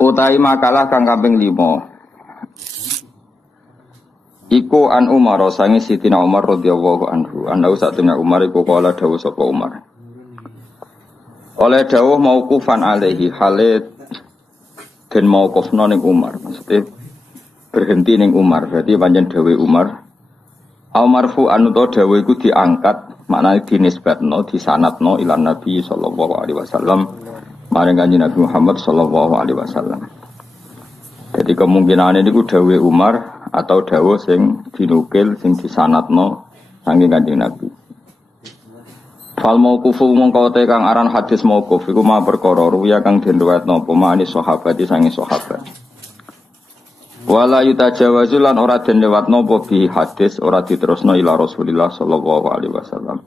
Utai makalah kang kaping 5. Iku an Umar sange Sidina Umar radhiyallahu anhu. Ana satune Umar iku kala dawuh sapa Umar. Oleh dawuh mauqufan alaihi halit den mauqufna ning Umar. Maksudnya berhenti ning Umar. Berarti pancen dawuh Umar. Au marfu'an utawa dawuh iku diangkat, maknane dinisbatno, disanadno ila Nabi sallallahu alaihi wasallam. Maring Kanjeng Nabi Muhammad sallallahu alaihi wasallam. Jadi kemungkinan ini ku dawuh Umar atau dawuh sing dinukil sing disanadno saking Kanjeng Nabi. Fal mauqufu mongko te kang aran hadis mauquf iku ma perkara ruya kang den riwayatno apa mani sahabat sange sahabat. Wala yutajawazu lan ora den lewatno apa bi hadis ora diterusno ila Rasulillah sallallahu alaihi wasallam.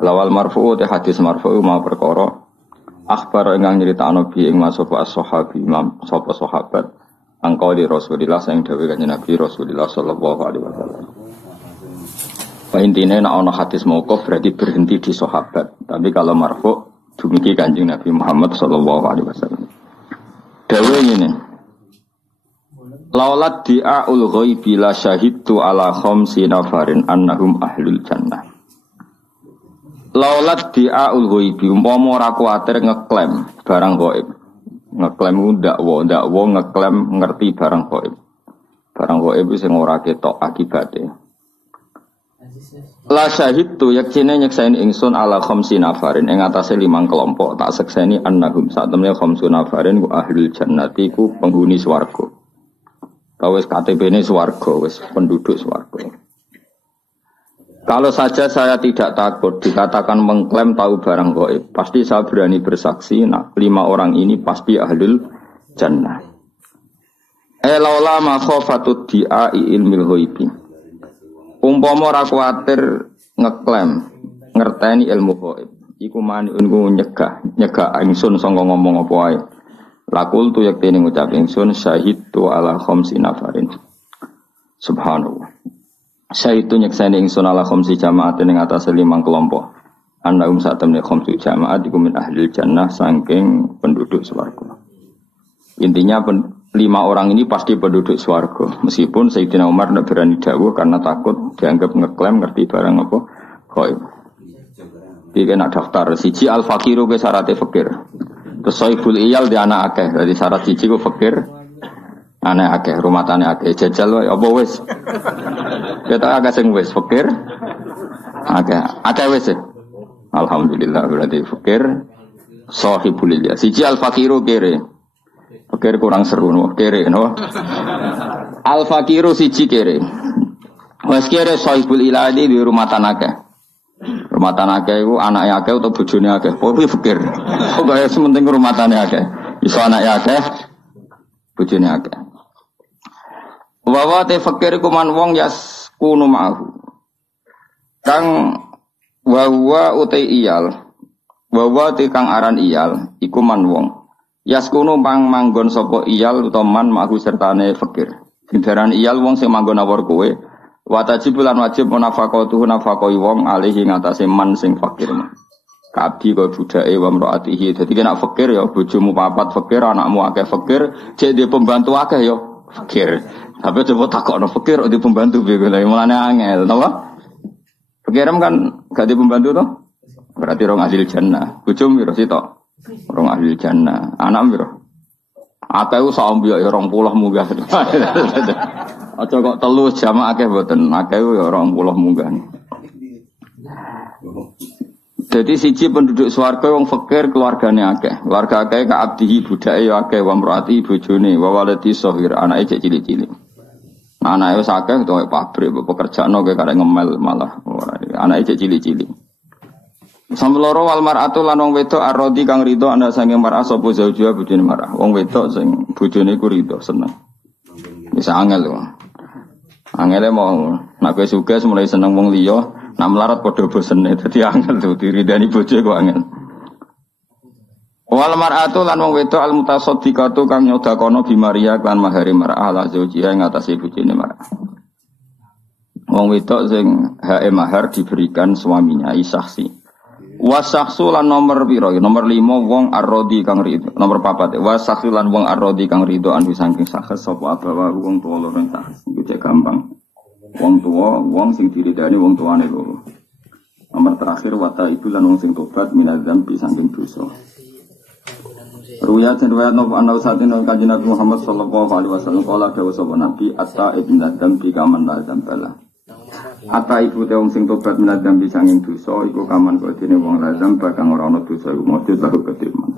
Lawal marfu' te hadis marfu' ma perkara akhbar ingkang nyritakno bi ing masapa as-sahabi imam sapa sahabat angka di Rasulillah sing dawuh Kanjeng Nabi Rasulillah sallallahu alaihi wasallam. Intine nek ana hadis mauquf berarti berhenti di sahabat, tapi kalau marfu' dumugi Kanjeng Nabi Muhammad sallallahu alaihi wasallam. Dawuh ngene. Laulat di'aul ghaibi la syahidtu ala khamsi nafarin annahum ahlul jannah. Laulat di'aul ghaibi umpama ora kuwatir ngeklaim barang gaib. Ngeklaim ndakwa ngeklaim ngerti barang gaib. Barang gaib sing ora ketok akibate. La syahidtu yaktine nyeksaini ingsun ala khamsi nafarin ing atase 5 kelompok tak sekseni annahum satemene khamsu nafarin ku ahlul jannati ku penghuni swarga. Wis KTP-ne swarga, wis penduduk swarga. Kalau saja saya tidak takut dikatakan mengklaim tahu barang gaib, pasti saya berani bersaksi, 5 orang ini pasti ahlul jannah. Laula ma khafatud di'ai ilmil ghaibi. Umpama ora kuwatir ngeklaim ngerteni ilmu gaib, iku maniun nyegah ingsun sanga ngomong apa wae. Lakul tu yaktene ngucap ingsun syahidtu ala khamsi nafarin. Subhanallah. Syahidtu nyekseni ingsun ala khamsi jamaat ning atase 5 kelompok. Annahum satamne khamsi jamaat iku min ahli jannah saking penduduk swarga. Intinya 5 orang ini pasti penduduk swarga. Meskipun Sayyidina Umar tidak berani dawuh karena takut dianggap ngeklaim ngerti barang apa gaib. Iki nak daftar siji al-faqiru ke syaratnya fakir. Terus soibul iyal di anak akeh, jadi syarat cici ku fakir, anak akeh, rumah tani akeh, jajal wae, apa wes? Kita agak sing wes fakir, akeh wes. Alhamdulillah berarti fakir, sohibul iyal. Siji al fakiru kere, fakir kurang seru, no kere, no. Al fakiru siji kere, wes kere sohibul iyal di rumah tani akeh. Rumah tanah akeh iku anake akeh utawa bojone akeh. Kuwi fikir. Kok kaya sementing rumah tanah akeh. Iso anake akeh, bojone akeh. Wa te fikir iku man wong yaskunu ma'ahu. Kang wa utai iyal. Wa te kang aran iyal iku man wong. Yaskunu manggon sapa iyal utawa man ma'ahu sertane fikir. Sindaran iyal wong sing manggon awor kowe. Watajibulan wajib munafaqatuhu nafaqoi wong alihi ngatasi man sing fakir. Kabdi kaya budake wa mraatihi. Dadi nek fakir ya bojomu papat fakir, anakmu akeh fakir, cek di pembantu akeh ya fakir. Tapi coba takokno fakir di pembantu piye lha mulane angel, napa? Fakirem kan gak di pembantu to? Berarti rong ahli jannah. Bojomu piro sitok? Rong ahli jannah. Anakmu piro? Akeh sampe ya 20 munggah. Aja kok telu jamaah akeh mboten, akeh ya 20 munggah. Jadi siji penduduk swarga wong fakir keluargane akeh. Keluarga akeh ka abdihi budake ya akeh wa mraati bojone wa waladi shahir anake cek cilik-cilik. Anake wis akeh to pabrik pekerjaane kaya karek ngemel malah anake cek cilik-cilik. Sampe loro wal mar'atu lan wong wedok arodi kang rido ana sange mar'ah sapa zaujua bojone mar'ah. Wong wedok sing bojone ku rido seneng. Bisa angel lho. Angele mau nek kowe sugih mulai seneng wong liya, nek melarat padha bosene dadi angel tuh diridani bojo kok angel. Wal mar'atu lan wong wedok al mutasaddiqatu kang nyodakono bi Maria kan mahari mar'ah la zaujiha ing atase bojone mar'ah. Wong wedok sing hae mahar diberikan suaminya isaksi. Wasaksu lan nomor piro? Nomor 5 wong arrodi kang rido. Nomor 4 wasaksu lan wong arrodi kang rido anu saking sakes sapa abawa wong tuwa loro sakes. Iku cek gampang. Wong tuwa wong sing diridani wong tuane loro. Nomor terakhir wata itu lan wong sing tobat minadzam bi saking dosa. Ruya riwayat nopo ana satin kanjeng Nabi Muhammad sallallahu alaihi wasallam kala dawuh sapa Nabi atta ibn dzam bi kaman lazam bala. Ata ibu te wong sing tobat minadzam bi sanging dosa iku kaman kok dene wong lazam bakang ora ana dosa iku mesti tahu ketiman.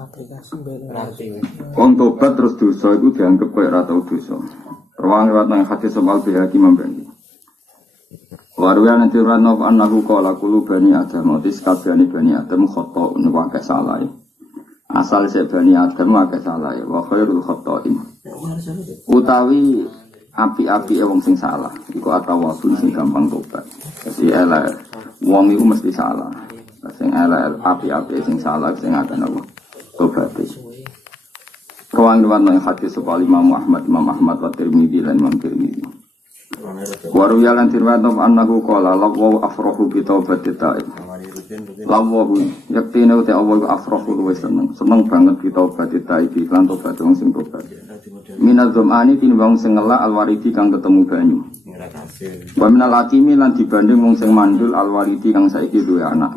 Wong tobat terus dosa iku dianggep koyo ora tau dosa. Ruang riwayat nang hadis soal bihaki membani. Waruya nanti ranov annahu qala qulu bani adam otis kabehane bani adam khata wa kasalah. Asal se bani adam wa kasalah wa khairul khata'in. Utawi api-api wong sing salah iku atawatun sing gampang tobat. Jadi elek wong iku mesti salah. Sing elek api-api sing salah sing akan apa tobat. Ruang riwayat hadis soal Imam Ahmad wa Tirmidzi lan Imam Tirmidzi. Waruya lan riwayat annahu qala lawu afrahu bi taubati ta'ib. Lawu yaktine uti Allah afrahu luwes seneng banget bi taubati ta'ib lan tobat wong sing tobat. Minal dzamani tinimbang sing ngelak alwaridi kang ketemu banyu. Wa minal atimi lan dibanding wong sing mandul alwaridi kang saiki duwe anak.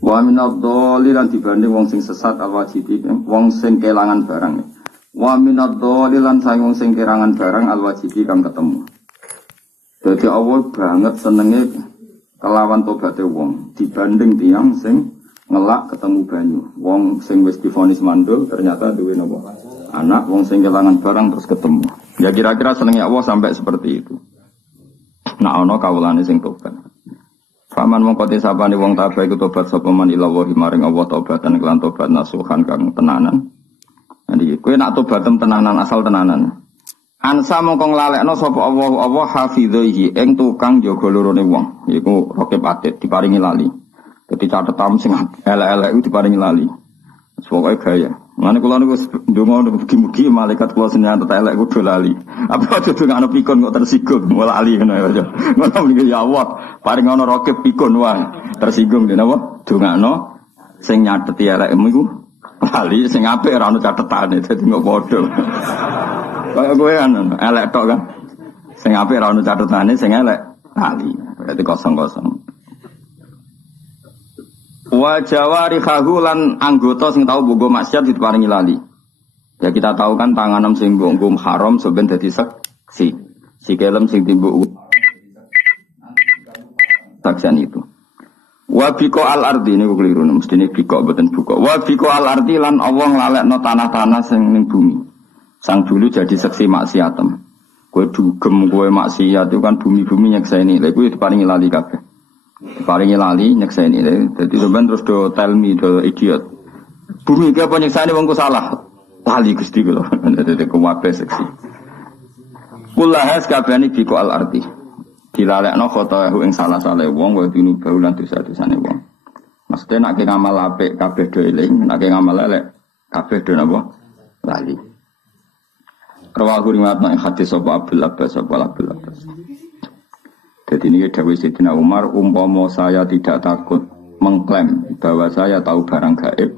Wa minad dhalil lan dibanding wong sing sesat alwajidi wong sing kelangan barang. Wa minad dhalil lan wong sing kelangan barang alwajidi kang ketemu. Dadi Allah banget senenge kelawan tobaté wong dibanding tiyang sing ngelak ketemu banyu. Wong sing wis divonis mandul ternyata duwe napa? Anak wong sing kelangan barang terus ketemu. Ya kira-kira senenge Allah sampai seperti itu. Nah ana kawulane sing tobat. Faman mongko disapane wong tabah iku tobat sapa man ila wa maring Allah tobatan kelan tobat nasuhan kang tenanan. Jadi kowe nak tobat tenanan asal tenanan. Ansa mongko nglalekno sapa Allah hafidhihi ing tukang jaga lorone wong. Iku rokib atit diparingi lali. Dadi catetam sing elek-elek iku diparingi lali. Pokoke gaya. Mane kula niku ndonga mugi-mugi malaikat kula senyan tetek elek kudu lali. Apa aja dongakno pikun kok tersinggung malah lali ngono ya. Ngono mriki ya Allah, paring ana rokib pikun wae tersinggung dene apa? Dongakno sing nyateti elekmu iku lali sing apik ora ono catetane dadi kok padha. Kaya kowe kan elek tok kan. Sing apik ora ono catetane sing elek lali. Berarti kosong-kosong. Wa jawarihahu lan anggota sing tau bogo maksiat diparingi lali. Ya kita tahu kan tanganem sing nggo haram sampeyan dadi saksi. Sikelem sing timbuk saksian itu. Wa biko al ardi niku keliru mestine biko mboten buka. Wa biko al ardi lan Allah nglalekno tanah-tanah sing ning bumi. Sang dulu jadi saksi maksiatem. Kowe dugem kowe maksiat itu kan bumi-bumi nyekseni. Lha kuwi diparingi lali kabeh. Paling lali nyekseni jadi sampean terus do tell me do idiot bumi iki apa nyekseni wong ku salah lali Gusti kula dadi kuwabe seksi kulahas kabehane biko al arti dilalekno khotohu ing salah-salah wong wa dinu baulan dosa-dosane wong mesti nek ngamal apik kabeh do eling nek ngamal elek kabeh do napa lali rawahu riwayat nang hadis sapa Abdul Abbas sapa Abdul Abbas. Jadi ini dawuh Sayyidina Umar, umpama saya tidak takut mengklaim bahwa saya tahu barang gaib,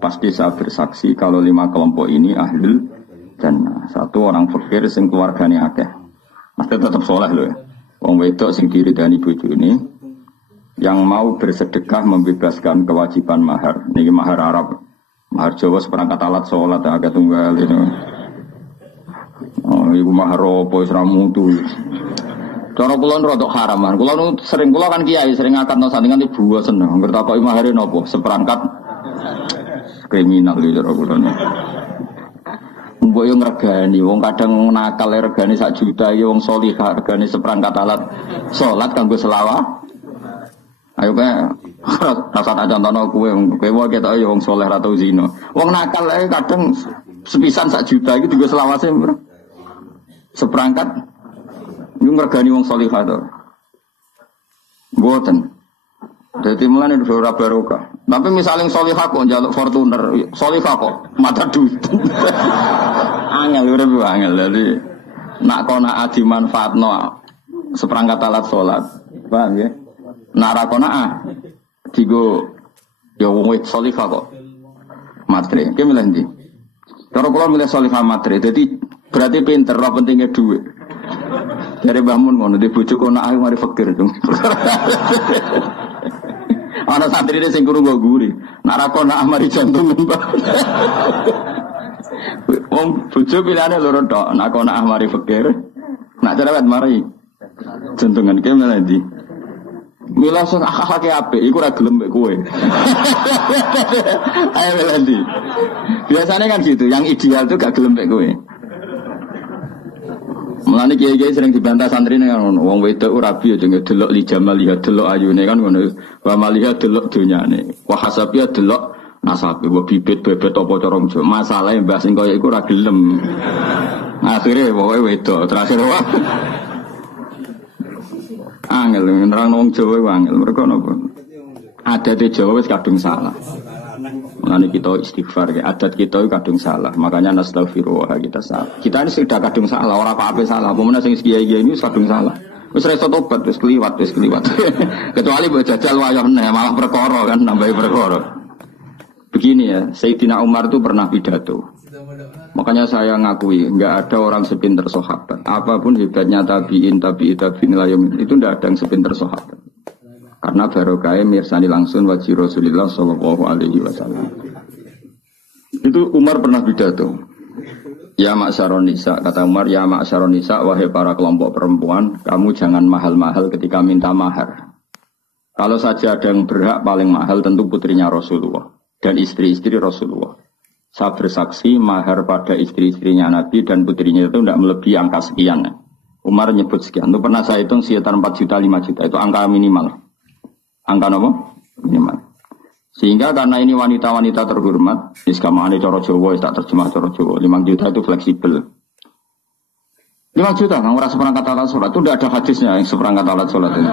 pasti saya bersaksi kalau 5 kelompok ini ahlul jannah. Satu orang fakir sing keluargane akeh. Mesti tetap soleh loh ya. Wong wedok sing diridani bojone yang mau bersedekah membebaskan kewajiban mahar. Niki mahar Arab. Mahar Jawa seperangkat alat salat agak tunggal itu. Oh, iku mahar apa wis ra mutu. Cara kula rodok haraman. Kula sering kula kan kiai sering ngangkat no sandingan ibu seneng. Ngertakoki mahare napa? Seperangkat kriminal iki cara kula. Mbok yo ngregani wong kadang nakal regane 1 juta iki wong salihah regane seperangkat alat salat kanggo selawat. Ayo kae rasa tak contono kowe wae ketok yo wong saleh ra tau zina. Wong nakal ae kadang sepisan 1 juta iki dienggo selawase seperangkat yung regani wong salihah to. Mboten. Dadi mulane ora barokah. Tapi misalnya salihah kok njaluk Fortuner, salihah kok mata duit. Angel urip angel. Dadi nak kona adi manfaatno seperangkat alat salat. Paham ya? Nak ra kona digo Ya wong Solihah kok. Matre. Ki milih ndi? Cara kula milih Solihah Matre. Dadi berarti pinter, ora pentingnya duit. Dari Mbah Mun ngono, di bojo kono ae mari fakir dong. Ana santrine sing krungu guri. Nek ra kono mari jantung Mbah. Wong bojo pilihane loro tok, nek kono mari fakir. Nek cerewet mari jantungan ki malah ndi. Mila sing akhlake apik iku ora gelem mek kowe. Ayo Melandi. Biasanya kan gitu, yang ideal tuh gak gelem mek kowe. Mulane kiai-kiai sering dibantah santri ning ngono, wong wedok ora rabi aja ngedelok li jamal lihat delok ayune kan ngono. Wa malihat delok donyane. Wa hasabiya delok nasabe, wa bibit bebet apa cara njo. Masalahe mbah sing kaya iku ora gelem. Akhire pokoke wedok terakhir wae. Angel nerang wong Jawa angel mergo napa? Adat Jawa wis kadung salah. Mulane kita istighfar ya, adat kita kadung salah. Makanya nastaghfirullah kita salah. Kita ini sudah kadung salah, ora apa-apa salah. Apa meneh sing kiai-kiai ini kadung salah. Wis reso tobat, wis kliwat. Kecuali mbok jajal wayah meneh malah perkara kan nambahi perkara. Begini ya, Sayyidina Umar itu pernah pidato. Makanya saya ngakui, enggak ada orang sepinter sahabat. Apapun hebatnya tabi'in layum, itu enggak ada yang sepinter sahabat. Karena barokah mirsani langsung wajib Rasulullah sallallahu alaihi wasallam. Itu Umar pernah pidato. Ya ma'syaron nisa, kata Umar, ya ma'syaron nisa, wahai para kelompok perempuan, kamu jangan mahal-mahal ketika minta mahar. Kalau saja ada yang berhak paling mahal tentu putrinya Rasulullah dan istri-istri Rasulullah. Saya bersaksi mahar pada istri-istrinya Nabi dan putrinya itu tidak melebihi angka sekian. Umar nyebut sekian. Itu pernah saya hitung sekitar 4 juta, 5 juta. Itu angka minimal. Angka apa? Minimal. Sehingga karena ini wanita-wanita terhormat, iskamane cara Jawa, tak terjemah cara Jawa, 5 juta itu fleksibel. 5 juta, nggak merasa seperangkat alat sholat. Itu tidak ada hadisnya yang seperangkat alat sholat ini.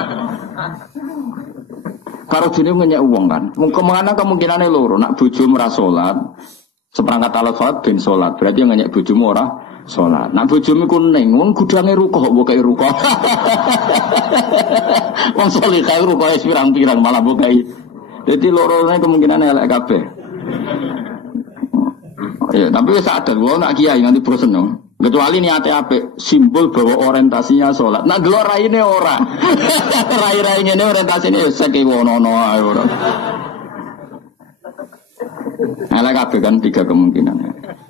Kalau sini ngenyek uang kan. Kemana kemungkinannya loro. Nak bojo merasa sholat, seperangkat alat sholat ben sholat. Berarti yang ngenyek bojomu ora sholat. Nak bojomu kuning, wong gudangnya rukoh, bukai rukoh. Wong sholat kayak rukoh pirang-pirang malah bukai. Jadi lorone kemungkinannya elek kabeh. Ya, tapi wis sadar wae nak kiai nganti bosen no. Kecuali niate apik, simbol bahwa orientasinya sholat. Nak delok raine ora. Rai-rai ngene orientasine seke wono ae ora. Elek kabeh kan 3 kemungkinan.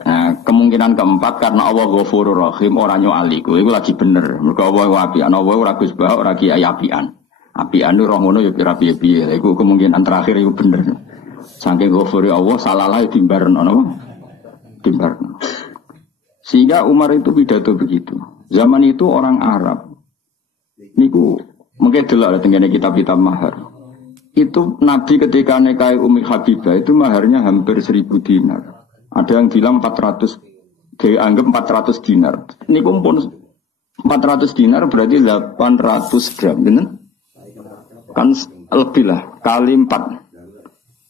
Nah, kemungkinan keempat karena Allah Ghafurur Rahim ora nyuali iku lagi bener. Mergo Allah apian, Allah ora Gus Bah ora kiai apian. Apian roh ngono ya piye-piye. Iku kemungkinan terakhir iku bener. Saking Ghafuri Allah salalah dimbarno napa? Dimbarno. Sehingga Umar itu pidato begitu. Zaman itu orang Arab niku mungkin delok tengene kitab-kitab mahar. Itu Nabi ketika nikahi Ummi Habibah itu maharnya hampir 1000 dinar. Ada yang bilang 400, dianggap 400 dinar. Ini pun 400 dinar berarti 800 gram, benar? Kan lebih lah, kali 4.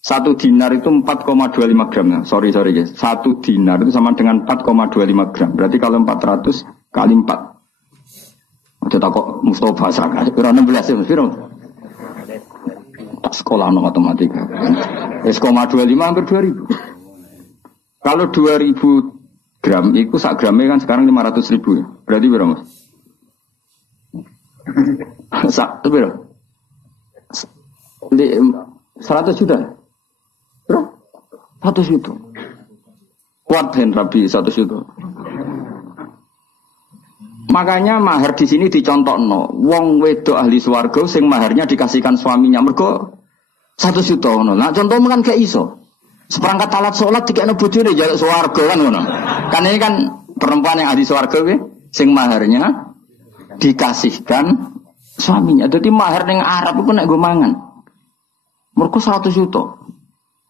1 dinar itu 4,25 gram. Sorry guys. 1 dinar itu sama dengan 4,25 gram. Berarti kalau 400 kali 4. Ada takut Mustafa Saka. Kira 16 ya, Mas. Tak sekolah no matematika. 1,25 hampir 2000. Kalau 2000 gram, itu sak gramnya kan sekarang 500.000 ya. Berarti berapa Mas? Itu berapa? 100 juta. Berapa? 100 juta. Kuat ben Rabi 100 juta. Makanya mahar di sini dicontohno. Wong wedok ahli swarga sing maharnya dikasihkan suaminya mergo 100 juta ngono. Nah contohnya kan gak iso. Seperangkat alat sholat dikene bojone njaluk swarga kan ngono. Kan ini kan perempuan yang ahli swarga kuwi sing maharnya dikasihkan suaminya. Jadi mahar ning Arab iku nek nggo mangan. Mergo 100 juta.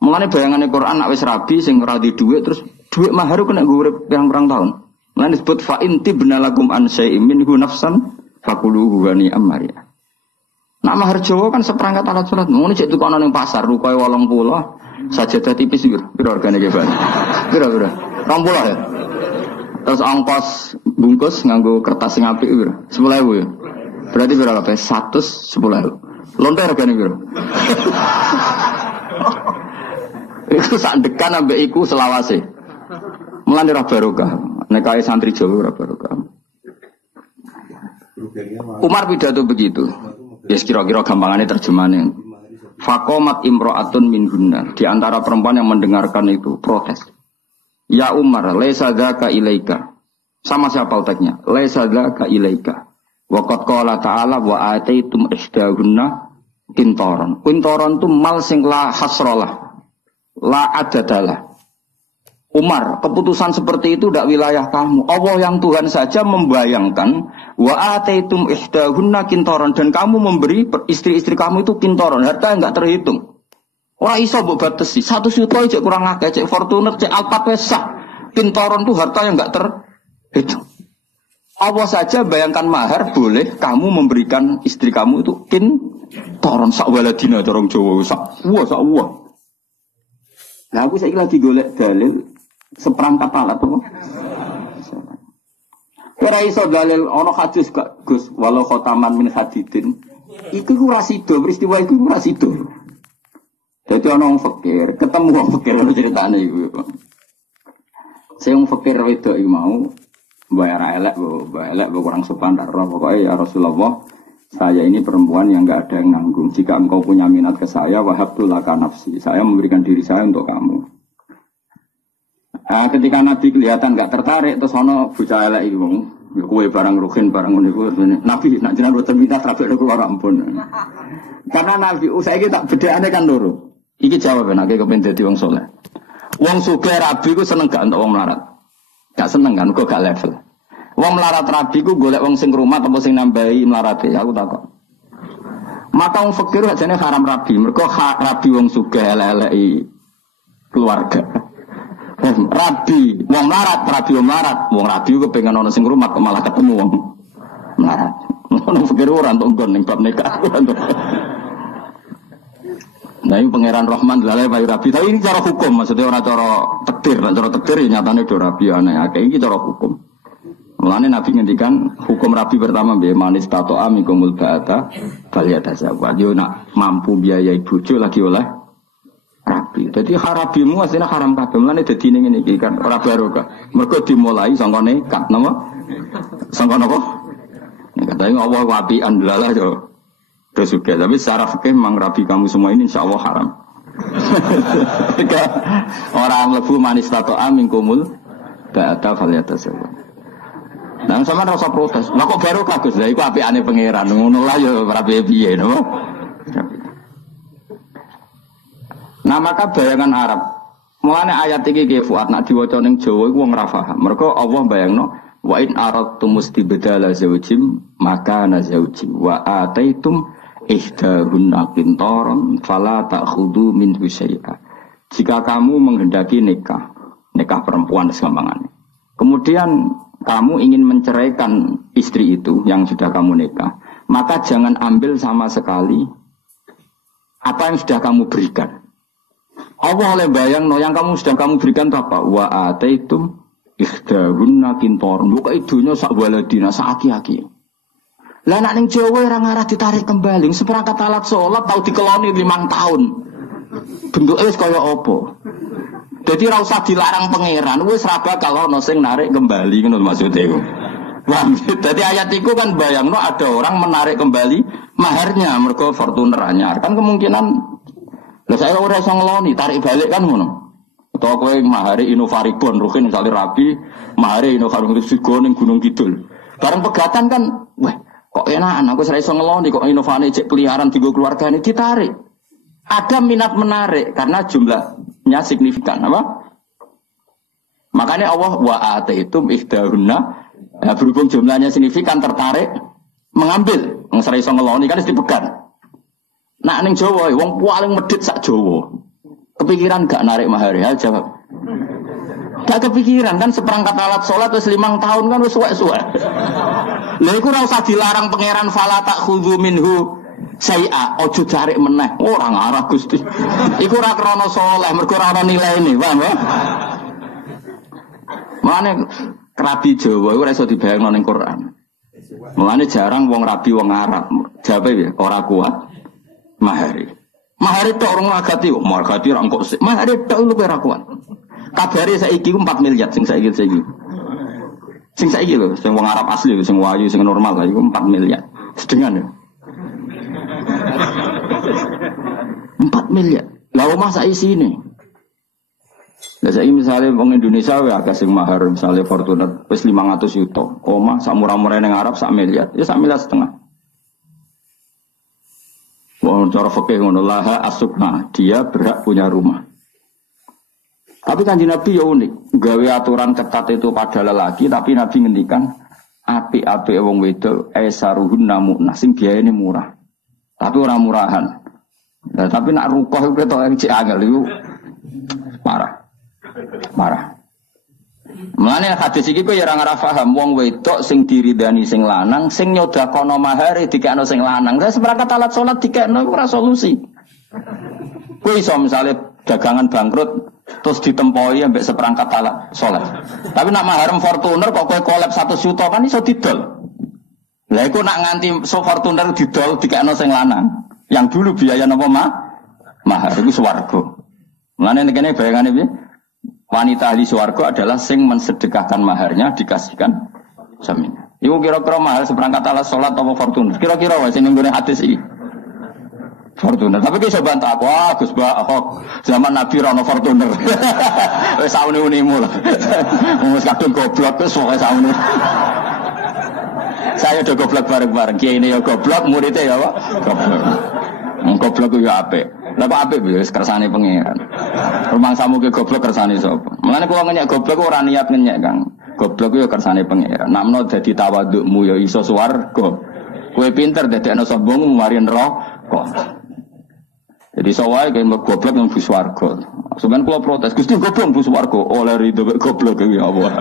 Mulane bayangane Quran nek wis rabi sing ora di dhuwit terus dhuwit mahar ku nek nggo urip pirang-pirang tahun. Mulane disebut fa inti benalakum an syai'in minhu nafsan fakuluhu wa ni'amariya. Nak mahar Jawa kan seperangkat alat salat. Ngono cek tukono ning pasar rukoe 80, sajadah tipis piro regane ge, Pak? Piro? 20 ya. Terus ongkos bungkus nganggo kertas sing apik piro? 10.000 ya. Berarti piro kabeh? 110.000. Lontar regane piro? Iku sandekan ambek iku selawase. Mulane ora barokah. Nek kae santri Jawa ora barokah. Umar pidato begitu. Ya kira-kira gampangannya terjemahannya. Faqamat imra'atun minhunna. Di antara perempuan yang mendengarkan itu protes. Ya Umar, laisa dzaka ilaika. Sama siapa letaknya? Laisa dzaka ilaika. Wa qad qala ta'ala wa ataitum ihdahunna qintaran. Qintaran itu mal sing la hasralah. La adadalah. Umar, keputusan seperti itu tidak wilayah kamu. Allah yang Tuhan saja membayangkan wa ataitum ihdahunna qintaran dan kamu memberi istri-istri kamu itu qintaran, harta yang enggak terhitung. Ora iso mbok batesi. 1 juta cek kurang akeh, cek Fortuner, cek Alphard pesak. Qintaran itu harta yang enggak terhitung. Allah saja bayangkan mahar boleh kamu memberikan istri kamu itu qintaran sak waladina corong Jawa sak. Wah, sak wah. Nah aku saiki lagi golek dalil seperangkat alat apa? Ora iso dalil ana hadis gak Gus, walau khotaman min hadidin. Iku ora sida, peristiwa iku ora sida. Dadi ana wong fakir, ketemu wong fakir ceritane iku. Sing wong fakir wedok iki mau bayar elek, bayar kurang sopan darah pokoknya ya Rasulullah. Saya ini perempuan yang enggak ada yang nanggung. Jika engkau punya minat ke saya, wahabtu laka nafsi. Saya memberikan diri saya untuk kamu. Nah, ketika Nabi kelihatan enggak tertarik, terus ono bocah elek iki wong, kowe barang ruhin barang niku. Nabi nak jenengan boten minat rabe keluar ampun. Karena Nabi saiki tak bedakane kan loro. Iki jawaban nek kepen dadi wong saleh. Wong sugih rabi ku seneng gak entuk wong melarat. Gak seneng kan kok gak level. Wong melarat rabi ku golek wong sing rumat apa sing nambahi melarate, aku takok. Maka wong fakir ajane haram rabi, mergo rabi wong sugih elek-eleki keluarga. Rabi wong melarat, rabi wong melarat, wong rabi ku pengen ana sing rumat kok malah ketemu wong melarat. Wong fakir ora entuk nggon ning bab nikah. Nah ini pangeran Rahman lalai bayi rabi, tapi ini cara hukum, maksudnya orang cara takdir, cara takdir nyatanya do rabi aneh, ini cara hukum. Mulanya Nabi ngendikan hukum rabi pertama biaya manis tato amikumul ba'ata baliyata zawad. Yo nak mampu biayai bojo lagi oleh rabi. Jadi harabimu aslinya haram kabeh. Mulanya dadi ning iki kan ora barokah. Mergo dimulai sangka nekat napa? Sangka napa? Nek katanya Allah wapian delalah yo. Terus juga, tapi secara fikih memang rabi kamu semua ini insya Allah haram. Orang lebu manis tato amikumul ba'ata baliyata zawad. Nah, sama rasa protes. Lah kok baru kagus lah iku apikane pangeran. Ngono lah ya ora piye-piye no. Nah, maka bayangan Arab. Mulane ayat iki ki Fuad nak diwaca ning Jawa iku wong ora paham. Mergo Allah bayangno wa in aradtum mustibdala zawjim maka nazawji wa ataitum ihdahunna qintaran fala ta'khudhu minhu syai'a. Jika kamu menghendaki nikah perempuan segampangannya. Kemudian kamu ingin menceraikan istri itu yang sudah kamu nikah, maka jangan ambil sama sekali apa yang sudah kamu berikan. Allah oleh bayang no yang sudah kamu berikan itu apa? Wa ataitum ihdahunna qintaran. Buka idunya sak waladina sak aki-aki. Lah nek ning Jawa ora ngarah ditarik kembali, seperangkat alat salat tau dikeloni 5 tahun. Bentuke wis kaya apa? Jadi ora usah dilarang pangeran, wis ra bakal ono sing narik kembali ngono maksudnya iku. Paham? Dadi ayat iku kan bayangno ada orang menarik kembali maharnya mergo Fortuner anyar. Kan kemungkinan lha saya ora iso ngeloni, tarik balik kan ngono. Utawa kowe mahari Innovaribon rukin misale rabi, mahari Innovaribon Sigo ning Gunung Kidul. Bareng pegatan kan, wah kok enakan aku ora iso ngeloni kok Innovane cek peliharaan digo keluargane ditarik. Ada minat menarik karena jumlahnya signifikan apa? Makanya Allah wa ataitum ihdahunna, nah, berhubung jumlahnya signifikan tertarik mengambil, wong ora iso ngeloni kan wis dipegat. Nak ning Jawa wong paling medhit sak Jawa. Kepikiran gak narik mahar ya jawab. Gak kepikiran kan seperangkat alat sholat wis 5 tahun kan wis suwek-suwek. Lha iku ora usah dilarang pangeran fala ta'khudhu minhu saya ojo cari meneh orang arah Gusti. Iku ora krana saleh, mergo ora ana nilaine, paham ya? Mane rabi Jawa iku ora iso dibayangno ning Quran. Mulane jarang wong rabi wong Arab. Jawabe ya ora kuat mahari. Mahar itu orang margati orang kok sih. Mahar itu lu perakuan. Kabare saiki ku 4 miliar sing saiki. Sing saiki lho, sing wong Arab asli, sing wayu, sing normal iku 4 miliar. Sedengan ya. 4 miliar. Lah omah sak isine. Lah saiki misale wong Indonesia wae agak sing mahar misale Fortuner wis 500 juta. Omah sak murah-murah ning Arab sak miliar. Ya sak miliar setengah. Wong cara fikih ngono laha asukna, dia berhak punya rumah. Tapi Kanjeng Nabi ya unik, gawe aturan ketat itu pada lelaki, tapi Nabi ngendikan apik-apik wong wedok aisaruhun namuna sing biayane murah. Tapi ora murahan. Nah, tapi nak rukoh iku ketok cek angel iku parah. Mulane hadis iki kok ya ora ngarah paham wong wedok sing diridani sing lanang sing nyodakono mahare dikekno sing lanang. Lah seperangkat alat salat dikekno iku ora solusi. Kuwi iso misale dagangan bangkrut terus ditempoi ambek seperangkat alat salat. Tapi nak mahar Fortuner kok kowe kolab 1 juta kan iso didol. Lah iku nak nganti Fortuner didol dikekno sing lanang. Yang dulu biaya napa mahar iku swarga. Mulane kene bayangane piye? Wanita ahli swarga adalah sing mensedekahkan maharnya dikasihkan suaminya. Iku kira-kira mahar seperangkat alat salat apa Fortuner? Kira-kira wae sing nggone hadis iki. Fortuner. Tapi bisa bantu aku, Gus Ahok. Zaman Nabi Rono Fortuner. Wes saune-unimu lah. Wes kadung goblok wis pokoke saune. Saya udah goblok bareng-bareng. Kiai ini ya goblok, muridnya ya Pak. Goblok itu ya apik. Lah kok apik wis kersane pangeran. Rumang samu ke goblok kersane sapa? Mulane kula ngenyek goblok ora niat ngenyek, Kang. Goblok yo kersane pangeran. Namno dadi tawadukmu ya iso swarga. Kowe pinter dadekno sombongmu mari neraka. Jadi sawai kayak goblok yang bus warga. Sebenarnya kalau protes, Gusti goblok bus warga oleh ridho bek goblok ya Allah.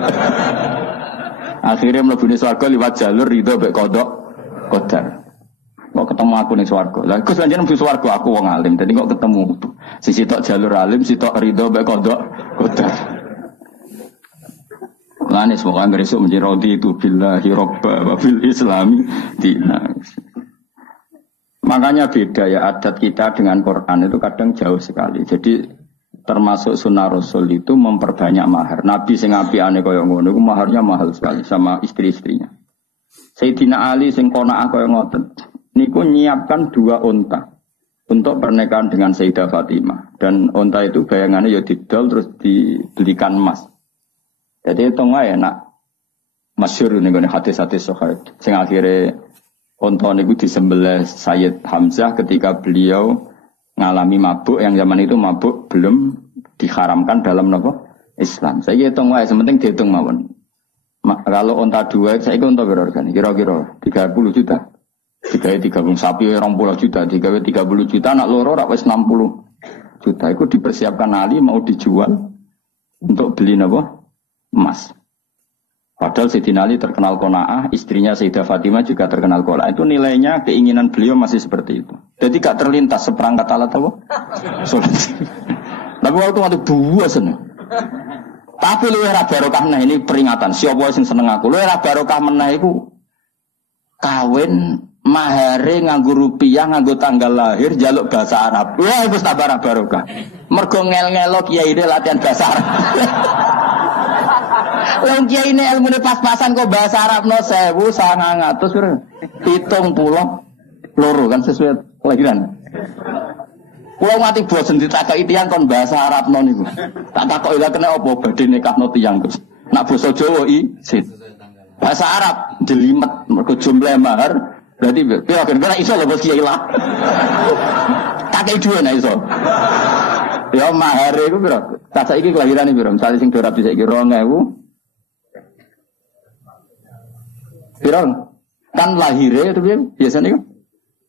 Akhirnya mlebu swarga liwat jalur ridho bek kodok kodar. Kok ketemu aku ning swarga. Lah Gus lanjane bus warga aku wong alim. Dadi kok ketemu sisi tok jalur alim, sisi tok ridho bek kodok kodar. Lane semoga besok menjadi rodi itu billahi robba wa bil islami dina. Makanya beda ya adat kita dengan Quran itu kadang jauh sekali. Jadi termasuk sunnah Rasul itu memperbanyak mahar. Nabi sing apikane kaya ngono iku maharnya mahal sekali sama istri-istrinya. Sayyidina Ali sing qanaah kaya ngoten. Niku nyiapkan 2 unta untuk pernikahan dengan Sayyidah Fatimah. Dan unta itu bayangannya ya didol terus dibelikan emas. Jadi itu wae nak masyhur ning hadis-hadis sahih. Sing akhire unta niku disembelih Sayyid Hamzah ketika beliau ngalami mabuk yang zaman itu mabuk belum diharamkan dalam Islam. Saya hitung wae, sementing dihitung mawon. Kalau unta 2, saya unta berapa? Kira-kira 30 juta. Digawe 30 sapi 20 juta, digawe 30 juta anak loro rak wis 60 juta. Itu dipersiapkan Ali mau dijual untuk beli emas. Padahal Sayyidina Ali terkenal qanaah, istrinya Sayyidah Fatimah juga terkenal qanaah. Itu nilainya keinginan beliau masih seperti itu. Jadi gak terlintas seperangkat alat apa? Tapi waktu buasen. Tapi lu era barokah nah ini peringatan. Siapa sing seneng aku? Lu era barokah menah iku kawin mahare nganggo rupiah, nganggo tanggal lahir, jaluk bahasa Arab. Wah, wis tambah barokah. Mergo ngel-ngelo kiai ini latihan bahasa Arab. Wong kiai ini ilmu pas-pasan kok bahasa Arab no 1900 hitung pulau loro kan sesuai kelahiran. Pulau mati bosen ditakoki tiyang kon bahasa Arab no niku. Tak takoki lha kena apa badhe nikahno tiyang Gus. Nak basa Jawa isin. Bahasa Arab jelimet mergo jumlah mahar berarti pira kira iso lho Bos Kiai lah. Tak kei dhuwit nek iso. Ya mahar iku pira? Tak saiki kelahirane pira? Misale sing ora bisa iki 2000 Pirang kan lahirnya itu biasanya kan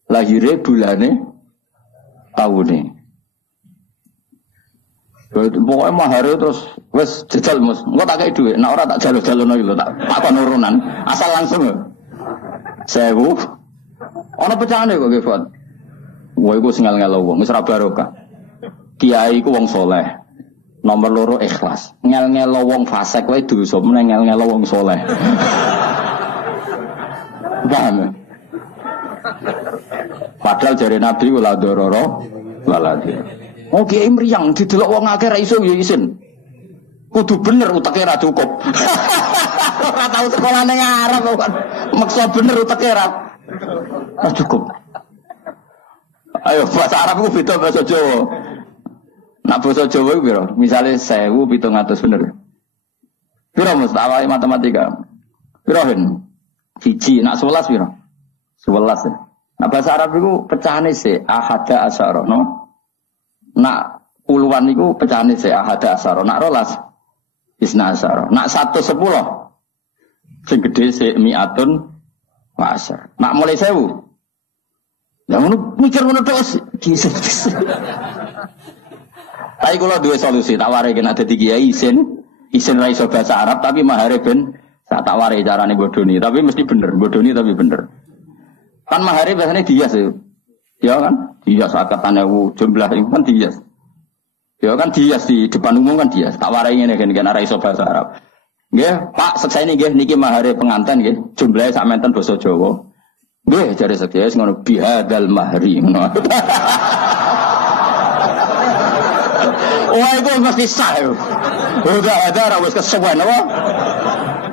lahirnya bulannya tahunnya. Pokoknya maharnya terus wes jajal mus, enggak tak kayak duit, nah orang tak jalur-jalur lagi lo, tak penurunan, asal langsung ya. 1000, orang pecahan kok Gifat. Wah, itu singal-ngal wong, misra barokah. Kiai ku wong soleh, nomor loro ikhlas. Ngel-ngel wong fasik wae dosa, meneh ngel-ngel wong soleh. Paham ya? Padahal jari Nabi la dororo waladi. Oh kiai mriyang didelok wong akeh ra iso ya isin. Kudu bener uteke ra cukup. Ora tau sekolah ning Arab kok. Maksa bener uteke ra cukup. Ayo bahasa Arab ku beda bahasa Jawa. Nak bahasa Jawa ku piro? Misale 1700 bener. Piro mustawai matematika? Piro hen? Siji nak 11 piro? 11 ya. Nah bahasa Arab itu pecahane se ahada asyara no. Nak puluhan itu pecahane se ahada asyara. Nak rolas isna asyara. Nak 110 sing gede se mi'atun wa asyar. Nak mulai 1000 ya ngono mikir ngono tok. Tapi kalau dua solusi tak warai kena dadi kiai isin ra iso bahasa Arab tapi mahare ben tak warai carane bodoni tapi mesti bener bodoni tapi bener. Kan mahare biasanya dias ya. Ya kan? Dias akatane jumlah itu kan dias. Ya kan dias di depan umum kan dias. Tak warai ngene kan ra iso bahasa Arab. Nggih, Pak, sekseni nggih niki mahare pengantin nggih. Jumlahe sak menten basa Jawa. Nggih, jare sekseni ngono bihadal mahri ngono. Wah, itu mesti sah. Udah ada wis kesuwen apa?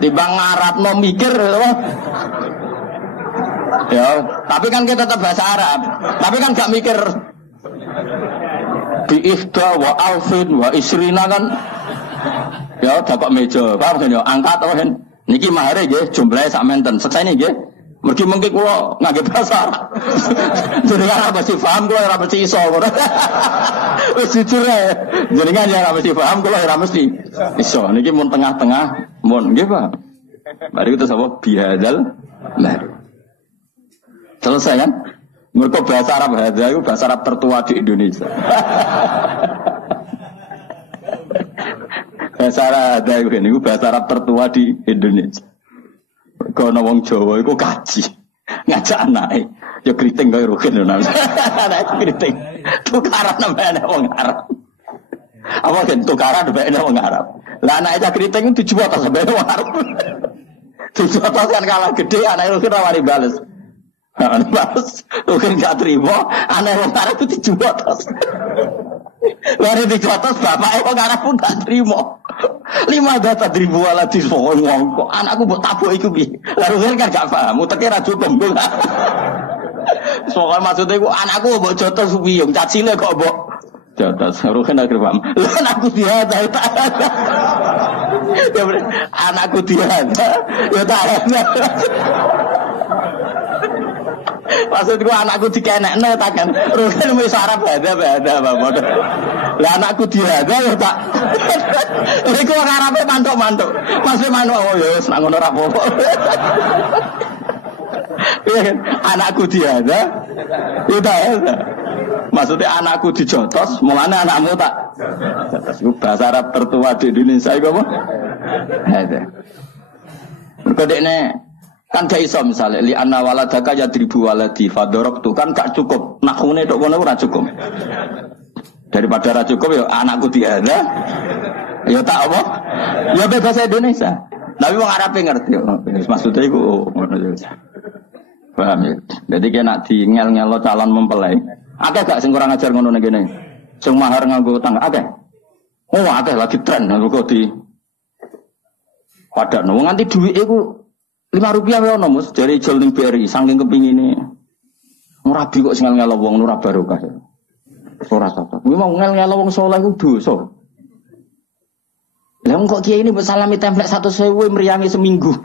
Timbang ngarapno mikir apa? Ya, tapi kan kita tetap bahasa Arab. Tapi kan gak mikir bi ihda wa alfin wa isrina kan. Ya, dapat meja. Paham kan ya? Angkat apa kan? Niki mahare nggih jumlahe sak menten. Seksene nggih. Mergi mungkin kula ngangge bahasa Arab. Jenengan apa sih paham kula ora mesti iso. Wis jujur ae. Jenengan ya ora mesti paham kula ora mesti iso. Niki mun tengah-tengah mun nggih, Pak. Mari kita sapa bihadzal mahri. Selesai kan? Mergo bahasa Arab hadza itu bahasa Arab tertua di Indonesia. Bahasa Arab hadza itu bahasa Arab tertua di Indonesia. Kono wong Jawa iku kaji. Ngajak anake. Ya kriting kaya rugen lho. Anak kriting. Tukaran nambah wong Arab. Apa kan tukaran nambah wong Arab. Lah anak aja kriting 7 atas sampai wong Arab. 7 atas kan kalah gede anak rugen rawani bales. Bales rugen gak terima anak wong Arab itu 7 atas. Lari 7 atas bapak wong Arab pun gak terima. 5 data ribu ala disfon ngongko anakku mbok tabuk iku piye lalu kan gak paham uteke ra cukup soal maksudnya iku anakku mbok jotos piyung cacile kok mbok jotos karo kan akhir paham lha anakku dia ya anakku dia ya tak maksudku anakku dikenekne tak kan rugen wis Arab ada Bapak. Lah anakku diada ya tak. Iku wong Arabe mantuk-mantuk. Masih manuk oh ya wis nang ngono ra apa-apa. Anakku diada ya tak. Maksudnya anakku dijotos, mulane anakmu tak. Iku bahasa Arab tertua di Indonesia iku apa? Ada. Mergo dekne kan gak iso misalnya li anna waladaka yadribu waladi fadoroktu kan gak cukup nakune tok kono ora cukup daripada ora cukup ya anakku diada ya tak apa ya bahasa Indonesia tapi wong Arab ngerti maksudnya iku ngono ya paham ya jadi kena di ngel-ngelo calon mempelai akeh gak sing kurang ajar ngono ngene sing mahar nganggo tangga akeh oh akeh lagi tren kok di padha wong nganti dhuwit iku Rp5 wae ono Mus dari jual ning BRI saking kepingine. Murabi kok sing ngel-ngelo wong ora barokah. Ora cocok. Kuwi mau ngel-ngelo wong saleh ku dosa. Lah kok kiai ini mbok salami template 100.000 meriangi seminggu.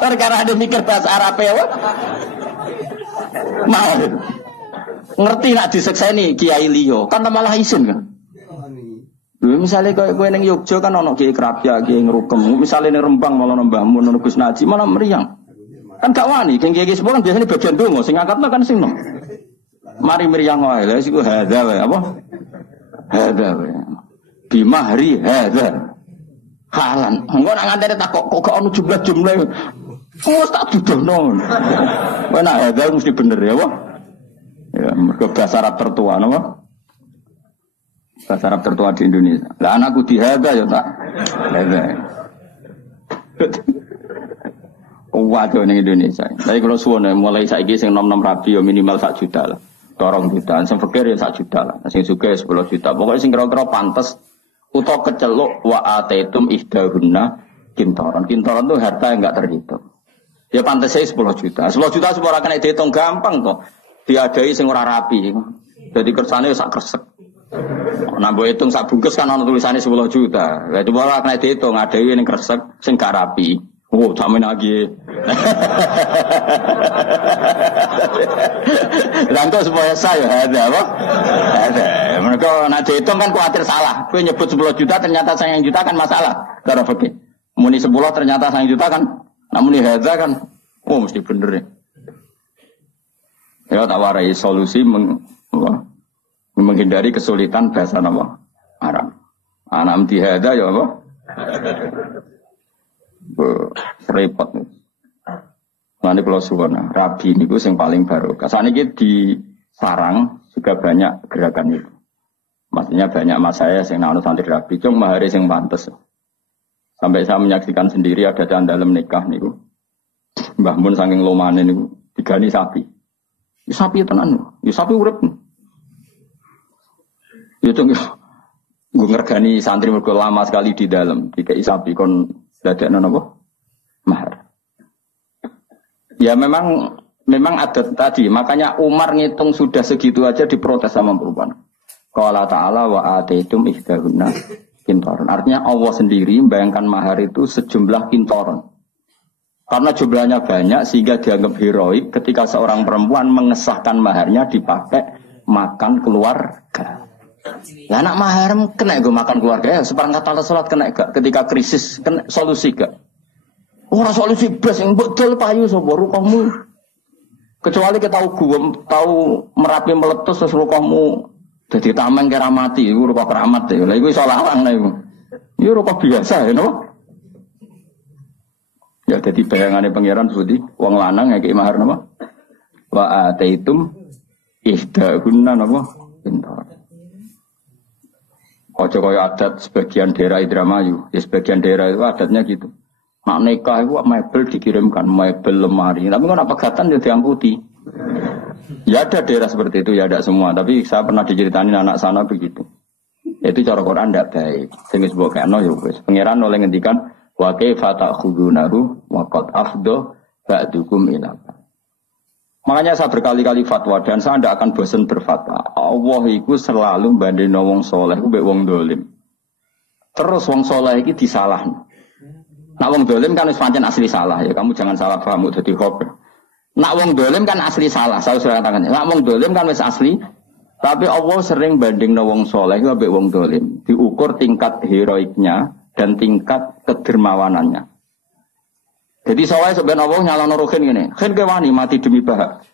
Karena ada mikir bahasa Arab ya. Mau. Ngerti nak disekseni kiai liya, kan malah isin kan. Misalnya kowe ning Yogya kan ono kiai kerapia, kiai ngrukem. Misalnya ning Rembang malah mbahmu ono Gus Naji malah meriang. Kan gak wani, kiai sepuh kan biasanya bagian donga sing angkatno kan sing nom. Mari meriang wae, lha iku hadza wae apa? Hadza wae. Bi mahri hadza. Halan. Engko nak ngandene takok kok gak ono jumlah-jumlah. Wes tak dudono. Kowe nak hadza mesti bener ya, apa? Ya, mergo bahasa Arab tertua napa? Bahasa Arab tertua di Indonesia. Lah anakku dihada ya tak. Waduh ning Indonesia. Tapi kalau suwone mulai saiki sing nom-nom rabi ya minimal 1 juta lah. Torong jutaan, sing fakir ya 1 juta lah. Sing sugih 10 juta. Pokoknya sing kira-kira pantes utawa keceluk wa ataitum ihdahunna kintoron. Kintoron itu harta yang enggak terhitung. Ya pantes saya 10 juta. 10 juta semua akan dihitung gampang kok. Diadai sing ora rapi. Jadi kersane sak kresek. Nambah hitung sak bungkus kan ana tulisane 10 juta. Lah itu malah akan dihitung adai ning kresek sing gak rapi. Oh, tak main lagi. Lantas supaya saya ada apa? Ada. Mereka nak dihitung kan khawatir salah. Kau nyebut 10 juta ternyata sayang juta kan masalah. Cara fikih. Muni 10 ternyata sayang juta kan. Namun ini hadza kan. Oh mesti bener ya. Ya tak warai solusi menghindari kesulitan bahasa nama Arab. Anam dihada ya apa? Repot nih. Nanti kalau suwana rabi ini gue yang paling baru. Saat ini di sarang juga banyak gerakan itu. Maksudnya banyak mas saya yang nanu santri rabi. Cuma hari yang pantas. Sampai saya menyaksikan sendiri ada dalam nikah nih. Mbah Mun saking lomane nih digani sapi. Ya, sapi tenan. Ya sapi urip. Itu gue ngergani santri mergo lama sekali di dalam. Dikai sapi kon dadekno napa? Mahar. Ya memang ada tadi, makanya Umar ngitung sudah segitu aja diprotes sama perempuan. Qala ta'ala wa ataitum ihdahunna kintoron. Artinya Allah sendiri membayangkan mahar itu sejumlah kintoron. Karena jumlahnya banyak sehingga dianggap heroik ketika seorang perempuan mengesahkan maharnya dipakai makan keluarga. Ya anak mahar kena gue makan keluarga ya seperangkat alat sholat kena gak ketika krisis kena solusi gak? Ora solusi blas yang betul payu sapa rukohmu. Kecuali kita tahu Merapi meletus terus rukohmu jadi tameng kira mati iku rukoh keramat ya. Lah iku iso larang lah iku. Iku rukoh biasa ya no. Ya jadi bayangannya pangeran Budi wong lanang ngekeki mahar napa? Wa ataitum ihdahunna napa? Pintar. Ojo kaya adat sebagian daerah Indramayu, ya sebagian daerah itu adatnya gitu. Mak nikah itu mebel dikirimkan, mebel lemari. Tapi kalau pegatan ya diangkuti. Ya ada daerah seperti itu, ya ada semua. Tapi saya pernah diceritain anak sana begitu. Itu cara Quran tidak baik. Sehingga sebuah kena ya wis. Pangeran oleh ngendikan wa kaifa ta'khudunahu wa qad afdha ba'dukum ila. Makanya saya berkali-kali fatwa dan saya tidak akan bosan berfatwa. Allah itu selalu bandingno wong soleh mbek wong dolim. Terus wong soleh iki disalahno. Nak wong dolim kan wis pancen asli salah ya, kamu jangan salah paham dadi hob. Nak wong dolim kan asli salah, saya sudah katakan. Nak wong dolim kan wis asli, tapi Allah sering bandingno wong saleh mbek wong dolim, diukur tingkat heroiknya dan tingkat kedermawanannya. Jadi saleh sebenarnya Allah nyalano rohin ngene, "Khen ke wani mati demi bahak."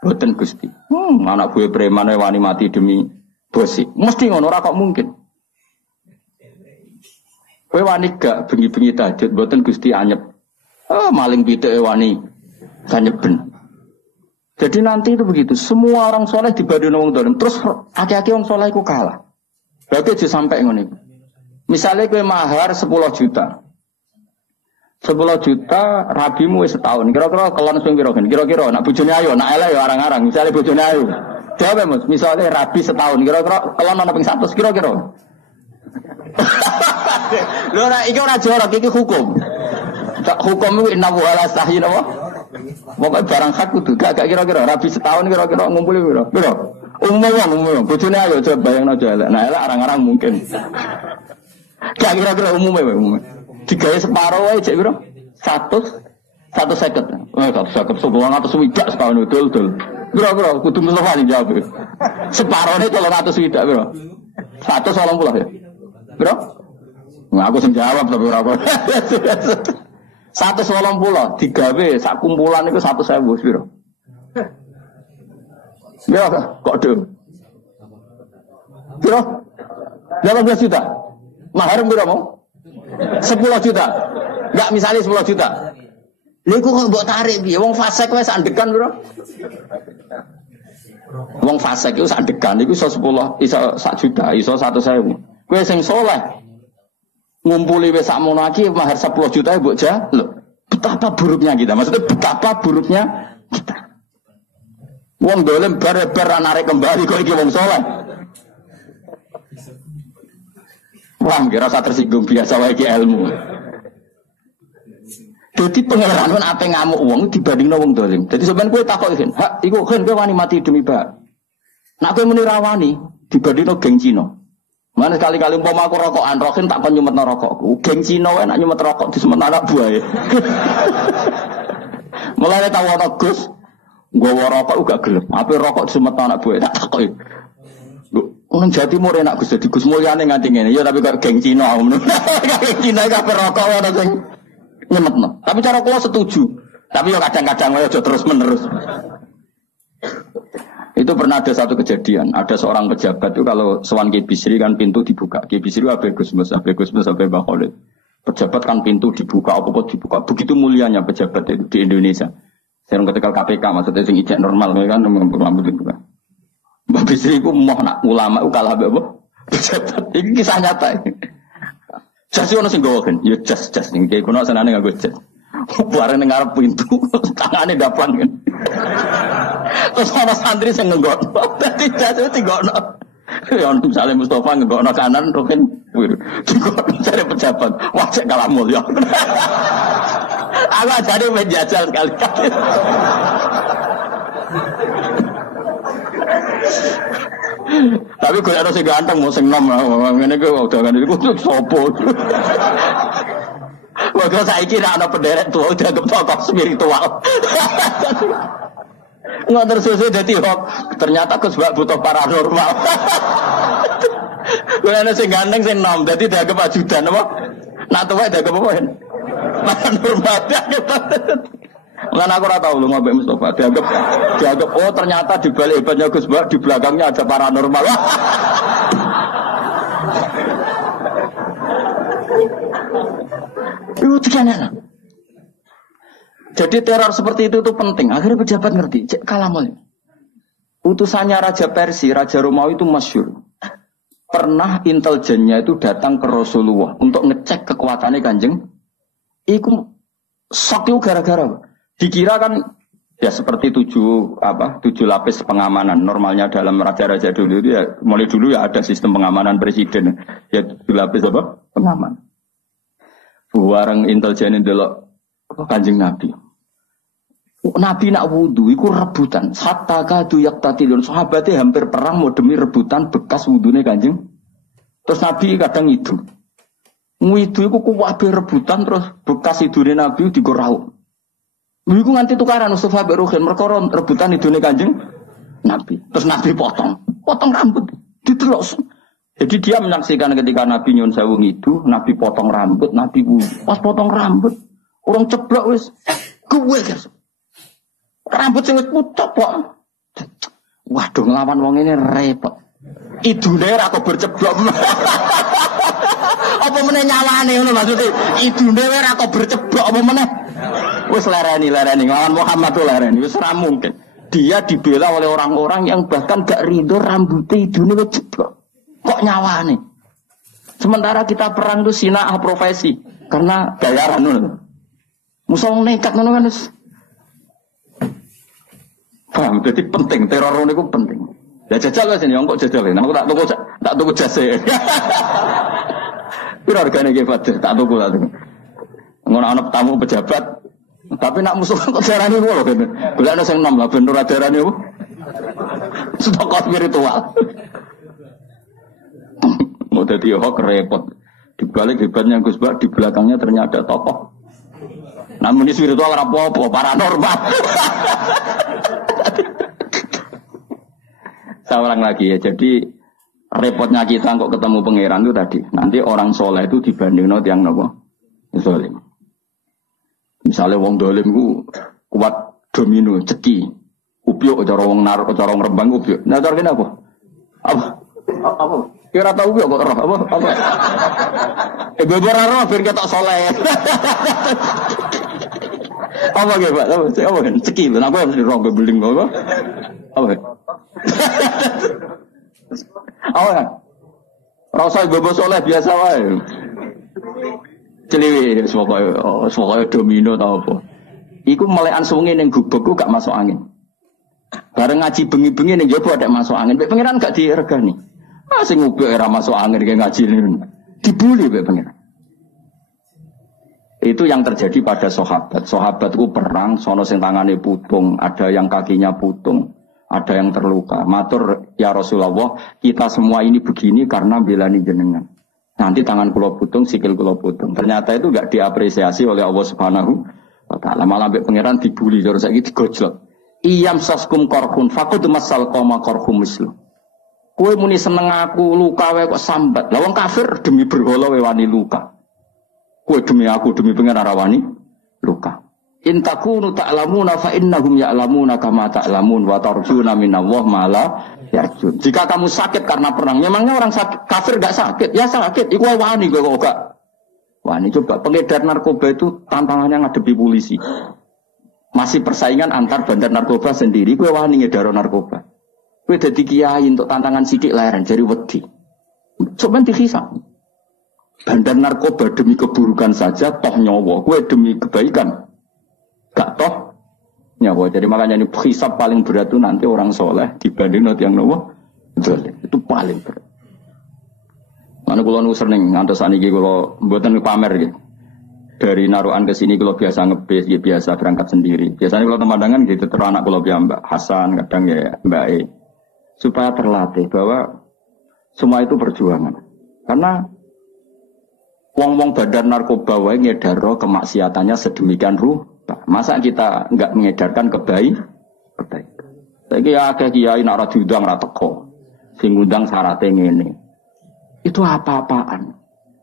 Boten Gusti. Anak gue preman wani mati demi bosi. Mesti ngono ora kok mungkin. Kowe wani gak bengi-bengi tahajud mboten Gusti anyep. Maling pitik wani anyeben. Jadi nanti itu begitu, semua orang soleh dibanding wong dolim. Terus aki-aki wong soleh iku kalah. Berarti aja sampai ngono iku. Misale kowe mahar 10 juta. 10 juta rabimu wis setahun. Kira-kira kelon sing piro kan? Kira-kira nak bojone ayo, nak elek ya arang-arang. Misale bojone ayo. Jawab Mas, misale rabi setahun. Kira-kira kelon ana ping 100 kira-kira. Lho ora iki ora jorok iki hukum. Hukum iku inna wa la sahin apa? Pokoke barang hak kudu gak kira-kira rabi setahun kira-kira ngumpuli piro? Piro? Umum. Bojone ayo coba bayangno aja elek. Nah elek arang-arang mungkin. Gak kira-kira umum. Digawe separo wae cek piro? 150. 150 200 setahun dul. Piro kudu Mustafa sing jawab. Separone 300 widak piro? 180 ya. Bro? Nah, aku sing jawab tapi ora kok. 180 digawe sak kumpulan iku 100.000 piro? Ya kok do. Piro? 18 juta. Mahar piro mau? 10 juta. Enggak misalnya 10 juta. Niku kok mbok tarik piye? Wong fasik wis sandekan piro? Wong fasik iku sandekan iku iso 10, iso 1 juta, iso 100.000. Kowe sing saleh ngumpuli wis sakmono iki mahar 10 juta mbok ja. Lho, betapa buruknya kita. Maksudnya betapa buruknya kita. Wong dolim bar-bar narik kembali kok iki wong saleh. Wah, kira rasa tersinggung biasa wae iki ilmu. Jadi pengeran kan apa ngamuk wong dibandingno wong dolim. Jadi sampean kowe takok iki, "Hak, iku kan kowe wani mati demi bak." Nak kowe muni rawani dibandingno geng Cina. Mana sekali-kali umpama aku rokokan, rokin tak kon nyumetno rokokku. Geng Cina wae nak nyumet rokok disemet anak buah. Mulane tahu ana Gus, nggawa rokok uga gelem. Ape rokok disemet anak buah tak takoki. Nang Jawa Timur enak Gus, dadi Gus mulyane nganti ngene. Ya tapi kok geng Cina ngono. Geng Cina kabeh rokok ana sing nyemetno. Tapi cara kula setuju. Tapi yo kadang-kadang wae aja terus-menerus. Itu pernah ada satu kejadian. Ada seorang pejabat itu kalau sowan Ki Bisri kan pintu dibuka. Ki Bisri abe Gusmus sampai Mbah Khalid. Pejabat kan pintu dibuka, apa dibuka. Begitu mulianya pejabat itu di Indonesia. Saya ketika KPK maksudnya sing ijek normal kan rambut itu kan. Mbah Bisri itu mau nak ulama itu kalah apa? Pejabat. Ini kisah nyata. Jas ono sing gowo kan. Ya jas ning iki kono senane nganggo jas. Bareng ning ngarep pintu, tangane dapan kan. Terus ana santri sing nggok. Dadi jas itu tinggono. Ya misalnya Mustafa nggokno kanan roken tinggono cari pejabat. Wah cek kalah mulya. Aku ajare menjajal sekali-kali. Tapi gue ada sing ganteng mau sing nom ngene iki udah kan iku sopo. Waduh saiki ra ana penderek tuwa dianggap tokoh spiritual. Nggak tersusun jadi hoax. Ternyata Gus Bak butuh paranormal. Gue ada sing ganteng sing nom jadi dianggap ajudan apa? Nak tuwa dianggap apa? Paranormal dianggap. Lan aku ora tau lu ngombe Mustafa dianggap oh ternyata di balik hebatnya Gus Bak di belakangnya ada paranormal. Itu kan. Jadi teror seperti itu tuh penting. Akhirnya pejabat ngerti. Cek kalamul. Utusannya Raja Persia, Raja Romawi itu masyhur. Pernah intelijennya itu datang ke Rasulullah untuk ngecek kekuatannya Kanjeng. Iku sok itu gara-gara. Dikira kan ya seperti tujuh lapis pengamanan. Normalnya dalam raja-raja dulu itu ya mulai dulu ya ada sistem pengamanan presiden. Ya 7 lapis apa? Pengaman. Bareng intelijen delok Kanjeng Nabi. Nabi nak wudu iku rebutan. Hatta kadu yaqtatilun. Sahabatnya hampir perang mau demi rebutan bekas wudune Kanjeng. Terus Nabi kadang itu. Ngidu iku kuwabe rebutan terus bekas idune Nabi digorau. Iku nganti tukaran Mustafa mbek Ruhin perkara rebutan idune Kanjeng Nabi. Terus Nabi potong rambut. Ditelok. Jadi dia menyaksikan ketika Nabi nyun sewu ngidu, Nabi potong rambut, Nabi pas potong rambut, orang ceblok wis kuwe guys. Rambut sing wis pucuk kok. Waduh nglawan wong ini repot. Idune ra kok berceblok. Apa meneh nyawane ngono maksudnya? Idune ra kok berceblok apa meneh? Wis lereni nglawan Muhammad tuh lereni wis ora mungkin. Dia dibela oleh orang-orang yang bahkan gak ridho rambutnya idune wis ceblok. Kok nyawane? Sementara kita perang itu sinah profesi karena bayaran ngono. Musuh nekat ngono kan wis. Paham, jadi penting teror niku penting. Ya jajal wis ini kok jajal. Aku tak tuku jase. Piro hargane iki Pak? Tak tuku. Ngono ana tamu pejabat. Tapi nak musuh kok darane ngono kene. Golekno sing nom lah ben ora darane apa? Stok spiritual. Mau jadi hoax repot. Di balik hebatnya Gus Bak, di belakangnya ternyata ada tokoh. Namun ini spiritual apa-apa, paranormal. Saya ulang lagi ya. Jadi repotnya kita kok ketemu pangeran itu tadi. Nanti orang soleh itu dibandingno tiyang napa? Zalim. Misalnya wong dolim ku kuat domino, ceki. Ubyuk cara wong nar, cara wong Rembang ubyuk. Nah cara kene apa? Apa? Kira tahu kok roh apa? Beberapa roh ben ketok soleh. Apa ge, Pak? Apa kan ceki lho, aku harus roh beling apa? Apa? Apa? Rasa bebo soleh biasa wae. Celiwi semoga domino tau apa. Iku melekan sungi ning gubek ku gak masuk angin. Bareng ngaji bengi-bengi ning jopo ada masuk angin. Mbek pangeran gak diregani. Ah sing ngubek era masuk angin kayak ngaji ini. Dibuli mbek pangeran. Itu yang terjadi pada sahabat. Sahabat itu perang, sono sing tangane putung, ada yang kakinya putung, ada yang terluka. Matur ya Rasulullah, kita semua ini begini karena belani jenengan. Nanti tangan kula putung, sikil kula putung. Ternyata itu enggak diapresiasi oleh Allah Subhanahu wa taala. Malah mbek pangeran dibuli terus saiki digojlok. Iyam saskum korhun fakut masal koma korhum mislu. Kue muni seneng aku luka wae kok sambat. Lah wong kafir demi berhala wae wani luka. Kue demi aku demi pangeran rawani luka. In takunu ta'lamuna fa innahum ya'lamuna kama ta'lamun wa tarjuna minallah ma la yarjun. Jika kamu sakit karena perang, memangnya orang sakit, kafir enggak sakit? Ya sakit. Iku wani kok enggak. Wani coba pengedar narkoba itu tantangannya ngadepi polisi. Masih persaingan antar bandar narkoba sendiri, kowe wani ngedaro narkoba. Kowe dadi kiai untuk tantangan sidik leren jari wedi. Coba dihisab. Bandar narkoba demi keburukan saja toh nyawa, kowe demi kebaikan gak toh nyawa. Jadi makanya ini hisab paling berat itu nanti orang soleh dibanding nanti yang nawa zalim. Itu paling berat. Mana kula nu sering ngantos saniki kula mboten pamer gitu. Dari Narukan ke sini kalau biasa ngebis, ya biasa berangkat sendiri. Biasanya kalau temandangan gitu, terus anak kalau Mbak Hasan, kadang ya Mbak E. Supaya terlatih bahwa semua itu perjuangan. Karena wong-wong bandar narkoba wae ngedaro kemaksiatannya sedemikian rupa. Masa kita enggak mengedarkan kebaikan? Saiki akeh kiai nak ora diundang ora teko. Sing ngundang syaratnya ngene. Itu apa-apaan?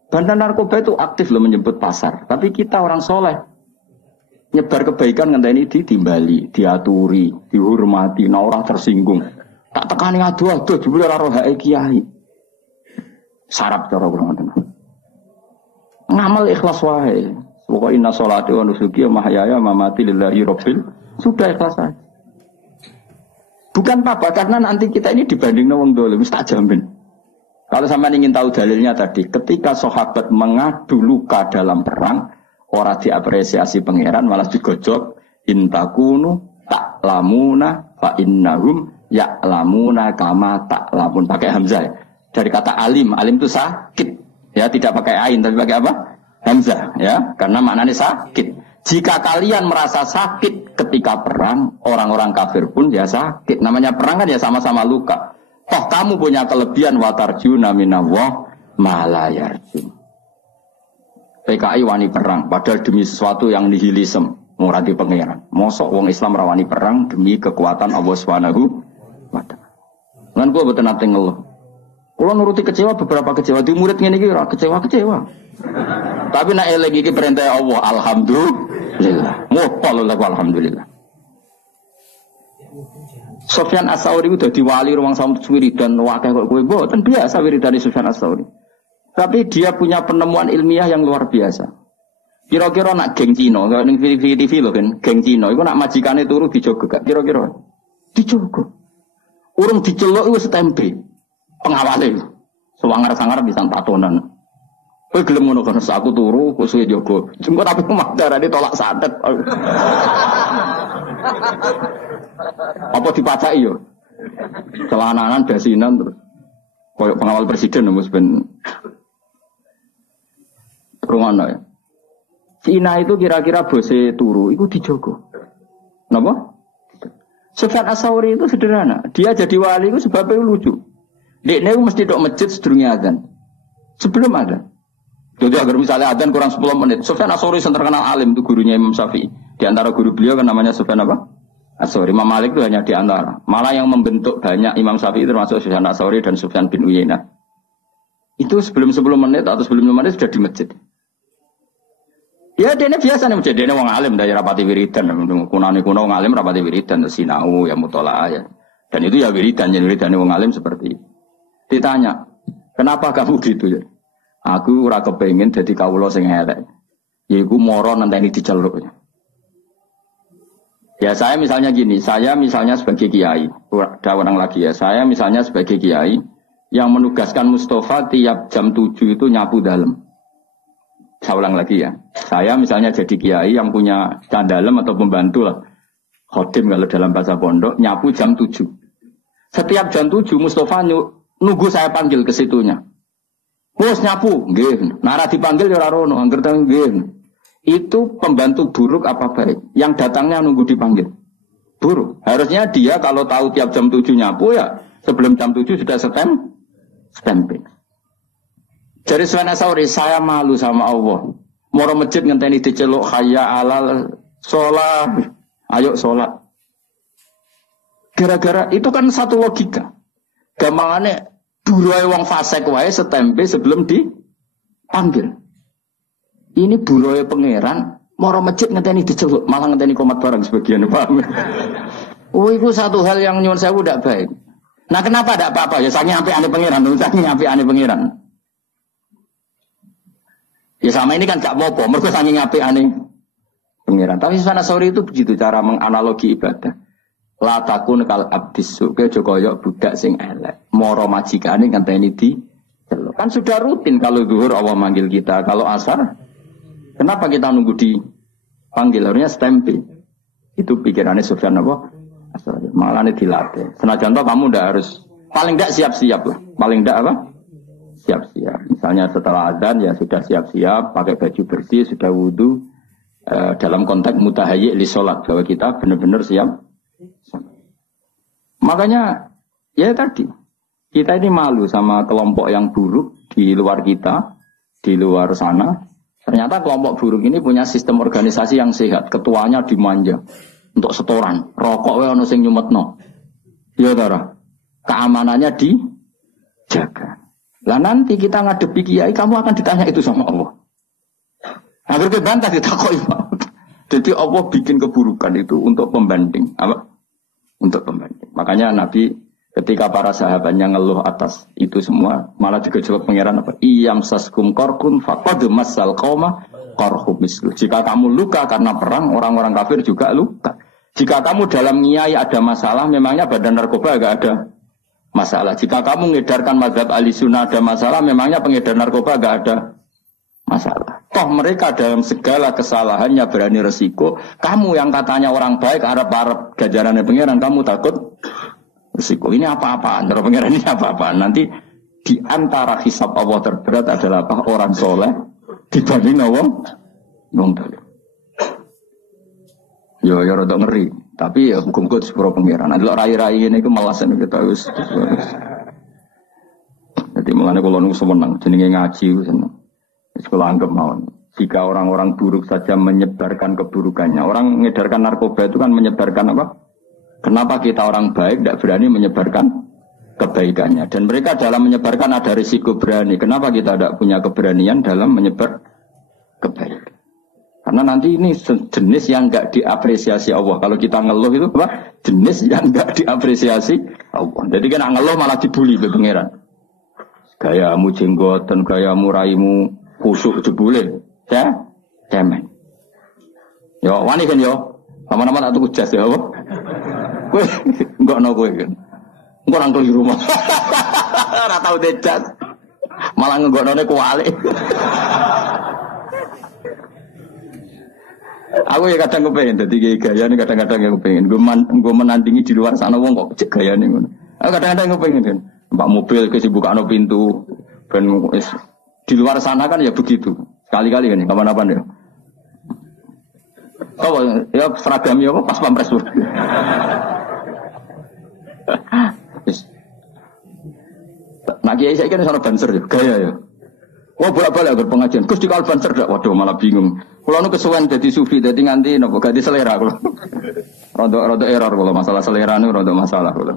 Bandar narkoba itu aktif loh menyebut pasar. Tapi kita orang soleh. Nyebar kebaikan ngenteni ditimbali, diaturi, dihormati, nah orang tersinggung. Tak tekani adu-adu, jebule ora roh hake kiai. Sarap cara kula ngoten. Ngamal ikhlas wae. Pokoke inna sholati wa nusuki wa mahyaya wa mamati lillahi rabbil. Sudah ikhlas saja. Bukan apa karena nanti kita ini dibanding wong dolim, tak jamin. Kalau sampai ingin tahu dalilnya tadi, ketika sahabat mengadu luka dalam perang, orang diapresiasi pangeran malah digojok, intakunu ta'lamuna fa innahum ya'lamuna kama ta'lamun. Pakai hamzah ya. Dari kata alim, alim itu sakit. Ya, tidak pakai ain tapi pakai apa? Hamzah ya, karena maknanya sakit. Jika kalian merasa sakit ketika perang, orang-orang kafir pun ya sakit. Namanya perang kan ya sama-sama luka. Toh kamu punya kelebihan watarjuna minallah ma la yarjun. PKI wani perang padahal demi sesuatu yang nihilisme, muradi pangeran. Mosok wong Islam rawani perang demi kekuatan Allah Subhanahu wa taala. Lan kula boten nate ngeluh. Kula nuruti kecewa beberapa kecewa di murid ngene iki ora kecewa-kecewa. Tapi nek eling iki perintah Allah, alhamdulillah. Muqallal alhamdulillah. Sufyan As-Tsauri udah diwali ruang samut wiridan wakil kok kowe mboten biasa wiridan Sufyan As-Tsauri. Tapi dia punya penemuan ilmiah yang luar biasa. Kira-kira nak geng Cina, kalau ning TV lho kan, geng Cina iku nak majikane turu dijogo gak kira-kira. Dijogo. Urung diceluk wis tempe. Pengawale. Sewangar-sangar bisa tatonan. Kowe gelem ngono kan aku turu kok suwe jogo. Jengko tapi darane tolak santet. Apa dipacai yo? Celananan basinan terus. Koyok pengawal presiden mus ben rumana ya. Cina itu kira-kira bose turu iku dijogo. Napa? Sufyan As-Tsauri itu sederhana. Dia jadi wali itu sebabnya lucu. Dekne mesti tok masjid sedurunge adzan. Sebelum adzan. Jadi agar misalnya adzan kurang 10 menit. Sufyan As-Tsauri yang terkenal alim itu gurunya Imam Syafi'i. Di antara guru beliau kan namanya Sufyan apa? As-Tsauri. Imam Malik itu hanya di antara. Malah yang membentuk banyak Imam Syafi'i termasuk Sufyan As-Tsauri dan Sufyan bin Uyainah. Itu sebelum 10 menit atau sebelum 5 menit sudah di masjid. Ya dene biasa nih, dene wong alim dari rapati wiridan, kunane kuno wong alim rapati wiridan, sinau ya mutolaah ya. Dan itu ya wiridan wong alim seperti itu. Ditanya, kenapa kamu gitu ya? Aku ora kepengin dadi kawula sing elek. Yaiku moro nenteni diceluk. Ya saya misalnya gini, saya misalnya sebagai kiai, ada orang lagi ya, saya misalnya sebagai kiai yang menugaskan Mustafa tiap jam 7 itu nyapu dalam. Saya ulang lagi ya. Saya misalnya jadi kiai yang punya candalem atau pembantu lah. Khodim kalau dalam bahasa pondok, nyapu jam 7. Setiap jam 7 Mustafa nunggu saya panggil ke situnya. Bos nyapu, nggih. Nara dipanggil ya ora rono, angger nggih. Itu pembantu buruk apa baik? Yang datangnya nunggu dipanggil. Buruk. Harusnya dia kalau tahu tiap jam 7 nyapu ya sebelum jam 7 sudah stamping. Jadi Sufyan Ats-Tsauri, saya malu sama Allah. Moro masjid ngenteni diceluk hayya alal sholat. Ayo sholat. Gara-gara itu kan satu logika. Gampangane buruhe wong fasik wae setempe sebelum dipanggil. Ini buruhe pangeran moro masjid ngenteni diceluk, malah ngenteni komat barang sebagian, paham. Oh, itu satu hal yang nyuwun sewu ndak baik. Nah, kenapa ndak apa-apa? Ya saking apik-ane pangeran, saking apik-ane pangeran. Ya sama ini kan gak apa-apa, mergo saking apik-ane pangeran. Tapi Sufyan Ats-Tsauri itu begitu cara menganalogi ibadah. La takun kal abdis suke jokoyok budak sing elek. Moro majikane ngenteni diceluk. Kan sudah rutin kalau zuhur Allah manggil kita, kalau asar kenapa kita nunggu dipanggil? Harusnya stamping. Itu pikirannya Sufyan apa? Malah ini dilatih. Senajan toh kamu ndak harus, paling ndak siap-siap lah. Paling ndak apa? Siap-siap. Misalnya setelah azan ya sudah siap-siap, pakai baju bersih, sudah wudu. Dalam konteks mutahayyi li sholat, bahwa kita benar-benar siap. Makanya ya tadi kita ini malu sama kelompok yang buruk di luar kita, di luar sana. Ternyata kelompok buruk ini punya sistem organisasi yang sehat. Ketuanya dimanja untuk setoran. Rokok wae ono sing nyumetno. Ya Tara. Keamanannya dijaga. Lah nanti kita ngadepi kiai, kamu akan ditanya itu sama Allah. Agar kebantah ditakoki. Jadi Allah bikin keburukan itu untuk pembanding. Apa? Untuk pembanding. Makanya Nabi ketika para sahabatnya ngeluh atas itu semua, malah digejolak pangeran apa? Iyam saskum korkun faqad masal qauma qarhum mislu. Jika kamu luka karena perang, orang-orang kafir juga luka. Jika kamu dalam ngiyai ada masalah, memangnya badan narkoba enggak ada masalah. Jika kamu mengedarkan mazhab ahli sunnah ada masalah, memangnya pengedar narkoba enggak ada masalah. Toh mereka dalam segala kesalahannya berani resiko. Kamu yang katanya orang baik, harap-harap gajarannya pangeran, kamu takut resiko. Ini apa-apaan? Terus pengiran ini apa-apaan? Nanti di antara hisab Allah terberat adalah apa? Orang soleh dibanding wong dolim. Yo rada ngeri. Tapi ya hukum-hukum sepuro pengiran. Nanti rai-rai ini kemalasan kita harus. Jadi mulanya kalau nunggu semenang, jenenge ngaji seneng. Sekolah anggap mawon. Jika orang-orang buruk saja menyebarkan keburukannya, orang mengedarkan narkoba itu kan menyebarkan apa? Kenapa kita orang baik tidak berani menyebarkan kebaikannya? Dan mereka dalam menyebarkan ada risiko berani. Kenapa kita tidak punya keberanian dalam menyebar kebaikan? Karena nanti ini jenis yang enggak diapresiasi Allah. Kalau kita ngeluh itu apa? Jenis yang enggak diapresiasi Allah. Jadi kan ngeluh malah dibully oleh pangeran. Gayamu jenggotan, gayamu raimu kusuk jebule. Ya, cemen. Yo, wani kan yo. Lama-lama tak tuku jas ya, apa? Kowe enggak ono kowe kan. Engko nang di rumah. Ora tau dejas. Malah nggonone kuali. Aku ya kadang kepengen dadi gaya nih, kadang-kadang ya kepengen gue menandingi di luar sana wong kok cek gaya nih ngono. Aku kadang-kadang kepengen kan. Mbak mobil kesibukane pintu ben di luar sana kan ya begitu. Sekali-kali kan kapan-kapan ya. Oh ya seragamnya apa pas pampres. Nah kiai saya kan sana banser ya, gaya ya. Wah bolak-balik agar pengajian. Terus di banser dak, waduh malah bingung. Kalau nu kesuwen jadi sufi, jadi nganti nopo ganti selera kalau. Rodo error kalau masalah selera nu rodo masalah kalau.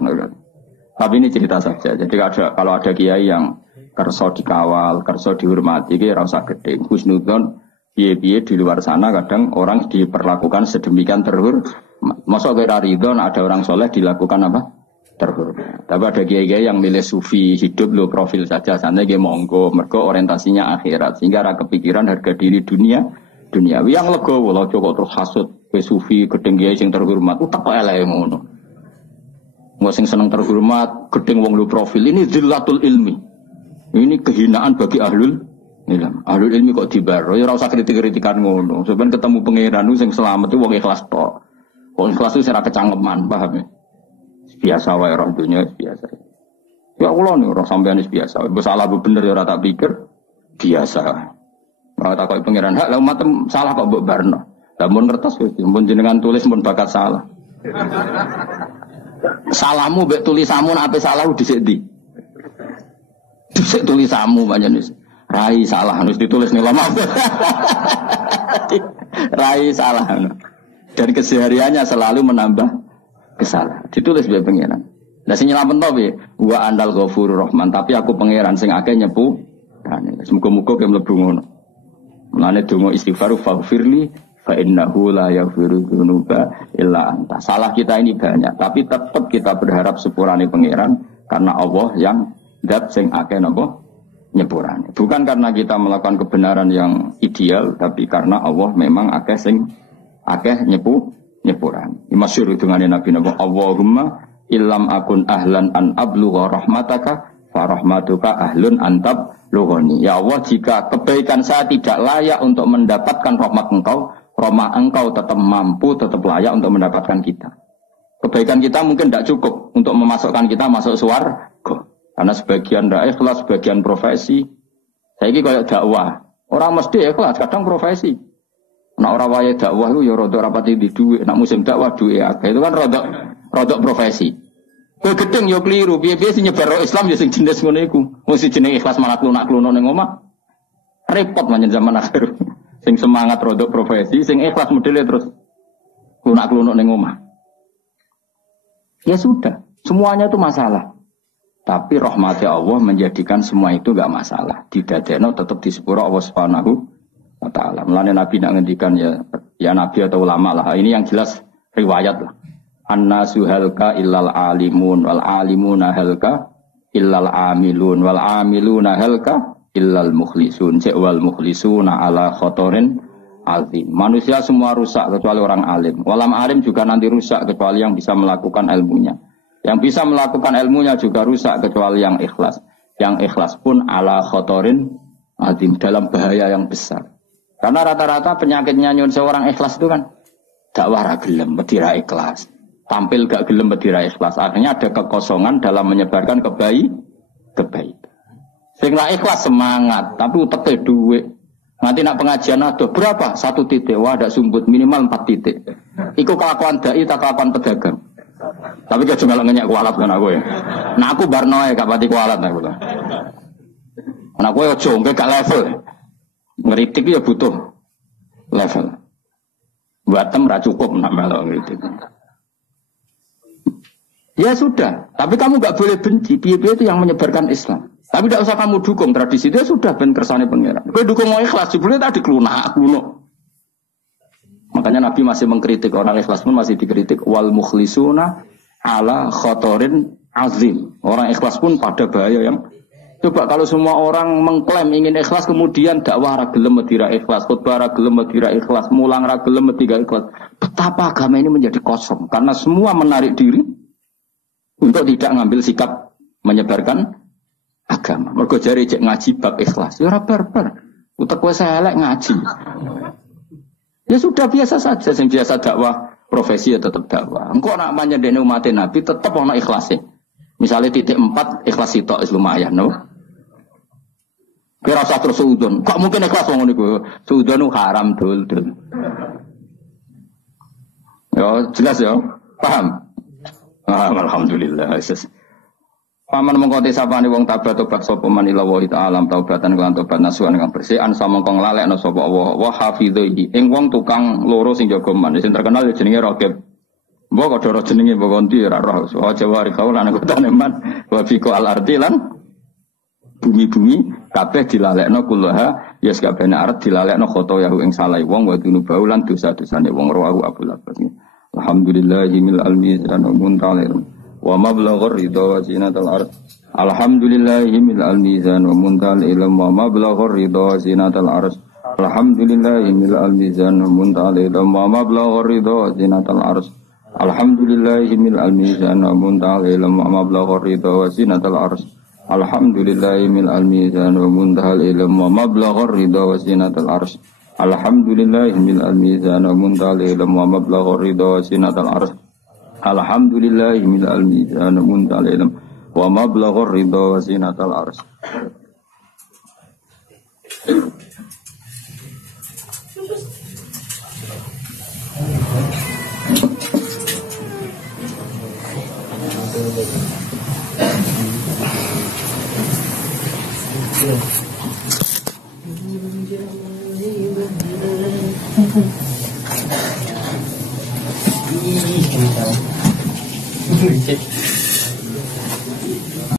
Tapi ini cerita saja. Jadi kalau ada kiai yang kerso dikawal, kerso dihormati, kira rasa gede. Husnudon, biye-biye di luar sana kadang orang diperlakukan sedemikian terhur. Masa kira ridon ada orang soleh dilakukan apa? Terhur. Tapi ada kiai-kiai yang milih sufi, hidup lo profil saja. Sana dia monggo, mergo orientasinya akhirat. Sehingga ada kepikiran harga diri duniawi yang legowo. Walau cukup terus hasut ke sufi, gedeng kiai yang terhormat. Utak kok eleh ngono. Nggak sing seneng terhormat, gedeng wong lo profil. Ini zillatul ilmi. Ini kehinaan bagi ahlul ilm. Ahlul ilmi kok dibaro, ya ora usah kritik-kritikan ngono. Sampeyan ketemu pangeran sing selamat itu wong ikhlas tok. Wong ikhlas itu secara kecangkeman, paham ya? Biasa wae orang dunia biasa. Ya Allah nih orang sampean biasa. Salah bener ya ora tak pikir biasa. Ora tak kok pangeran hak lah umat salah kok mbok barno. Lah mun ngertos mun jenengan tulis mun bakat salah. Salahmu mbek tulisanmu nek ape salah dhisik ndi? Dhisik tulisanmu pancen wis. Rai salah harus ditulis nih lama. Rai salah. Dan kesehariannya selalu menambah kesalahan. Ditulis biar pangeran. Lah sing nyelamet to piye? Wa andal ghafurur rahman, tapi aku pangeran sing akeh nyepu. Muga-muga ke mlebu ngono. Mulane donga istighfar faghfirli fa innahu la yaghfiru dzunuba illa anta. Salah kita ini banyak, tapi tetap kita berharap sepurane pangeran karena Allah yang zat sing akeh napa nyepurane. Bukan karena kita melakukan kebenaran yang ideal, tapi karena Allah memang akeh sing akeh nyepuran. Masyhur dungane Nabi napa Allahumma illam akun ahlan an ablugha rahmataka fa rahmatuka ahlun antab lughani. Ya Allah, jika kebaikan saya tidak layak untuk mendapatkan rahmat engkau tetap mampu, tetap layak untuk mendapatkan kita. Kebaikan kita mungkin tidak cukup untuk memasukkan kita masuk surga. Karena sebagian tidak ikhlas, sebagian profesi. Saya ini kayak dakwah. Orang mesti ikhlas, kadang profesi. Nah orang waya dakwah itu ya rodok rapati di duit. Nak musim dakwah duit ya. Itu kan rodok profesi. Kowe gedeng yo keliru. Piye-piye sing nyebar Islam ya sing jenis ngono iku. Mesti jeneng ikhlas malah klunak-kluno ning omah. Repot manjen zaman akhir. Sing semangat rodok profesi, sing ikhlas modele terus klunak-kluno ning omah. Ya sudah, semuanya itu masalah. Tapi rahmati Allah menjadikan semua itu enggak masalah. Didadekno tetap disepuro Allah Subhanahu wa taala. Mulane Nabi nak ngendikan ya nabi atau ulama lah. Ini yang jelas riwayat lah. Annasu halka illal alimun wal alimuna halka illal amilun wal amiluna halka illal mukhlisun wal mukhlisuna ala khotorin azim. Manusia semua rusak kecuali orang alim. Walam alim juga nanti rusak kecuali yang bisa melakukan ilmunya. Yang bisa melakukan ilmunya juga rusak kecuali yang ikhlas. Yang ikhlas pun ala khotorin azim, dalam bahaya yang besar. Karena rata-rata penyakitnya nyun seorang ikhlas itu kan dakwah ra gelem, medira ikhlas. Tampil gak gelem medira ikhlas. Akhirnya ada kekosongan dalam menyebarkan kebaikan. Sing ra ikhlas semangat, tapi uteke dhuwit. Nanti nak pengajian ada berapa? 1 titik. Wah, ada sumbut minimal 4 titik. Iku kelakuan dai tak kelakuan pedagang. Tapi gak cuma ngenyek kualat kan aku ya. Nah aku barnoe gak pati kualat aku lah. Nah aku ya jongke gak level. Ngeritik ya butuh level. Buatem ra cukup nak melok ngeritik. Ya sudah, tapi kamu gak boleh benci. Piye-piye itu yang menyebarkan Islam. Tapi tidak usah kamu dukung tradisi itu sudah ben kersane pangeran. Kowe dukung mau ikhlas, jebule tadi klunak-kluno. Makanya Nabi masih mengkritik orang ikhlas pun masih dikritik wal mukhlisuna ala khotorin azim. Orang ikhlas pun pada bahaya yang coba kalau semua orang mengklaim ingin ikhlas kemudian dakwah ra gelem medira ikhlas, khutbah ra gelem medira ikhlas, mulang ra gelem medira ikhlas. Betapa agama ini menjadi kosong karena semua menarik diri untuk tidak ngambil sikap menyebarkan agama. Mergo jare cek ngaji bab ikhlas. Ya ora barbar. Utek kowe elek ngaji. Ya sudah biasa saja sing biasa dakwah profesi ya tetap dakwah. Engko nak nyedene umat Nabi tetap ana ikhlase. Misalnya titik 4 ikhlas sitok wis lumayan no. Kira usah terus suudon. Kok mungkin ikhlas wong niku? Suudon haram dul. Ya jelas ya. Paham? Alhamdulillah. Paman mengkoti sapane wong tobat sapa man ila wa ta'ala taubatan kelan tobat nasuhan kang bersih an samangka nglalekno sapa Allah wa hafidhi ing wong tukang loro sing jaga man sing terkenal jenenge Raqib. Mbok kok ora jenenge mbok konti ora roh. Wa jawari kaul lan kotane man wa fiqo al-ardi lan bumi-bumi kabeh dilalekno kullaha ya sakabehane arep dilalekno khotoyahu ing salah wong wa dunubau lan dosa-dosane wong rawahu Abdul Abbas. Alhamdulillahil almizan muntalir wa mablaghur ridha wa zinatul ard. Alhamdulillahil almizan wa muntal ilm wa mablaghur ridha wa zinatul ard. Alhamdulillahil almizan wa muntal ilm wa mablaghur ridha wa zinatul ard. Alhamdulillahil almizan wa muntal ilm wa mablaghur ridha wa zinatul ard. Alhamdulillahil almizan wa muntal ilm wa mablaghur ridha wa zinatul ard. Alhamdulillahil mizan muntalil wa mablaghur ridha sinatal arsh. Alhamdulillahil mizan muntalil wa mablaghur ridha sinatal arsh. Cek.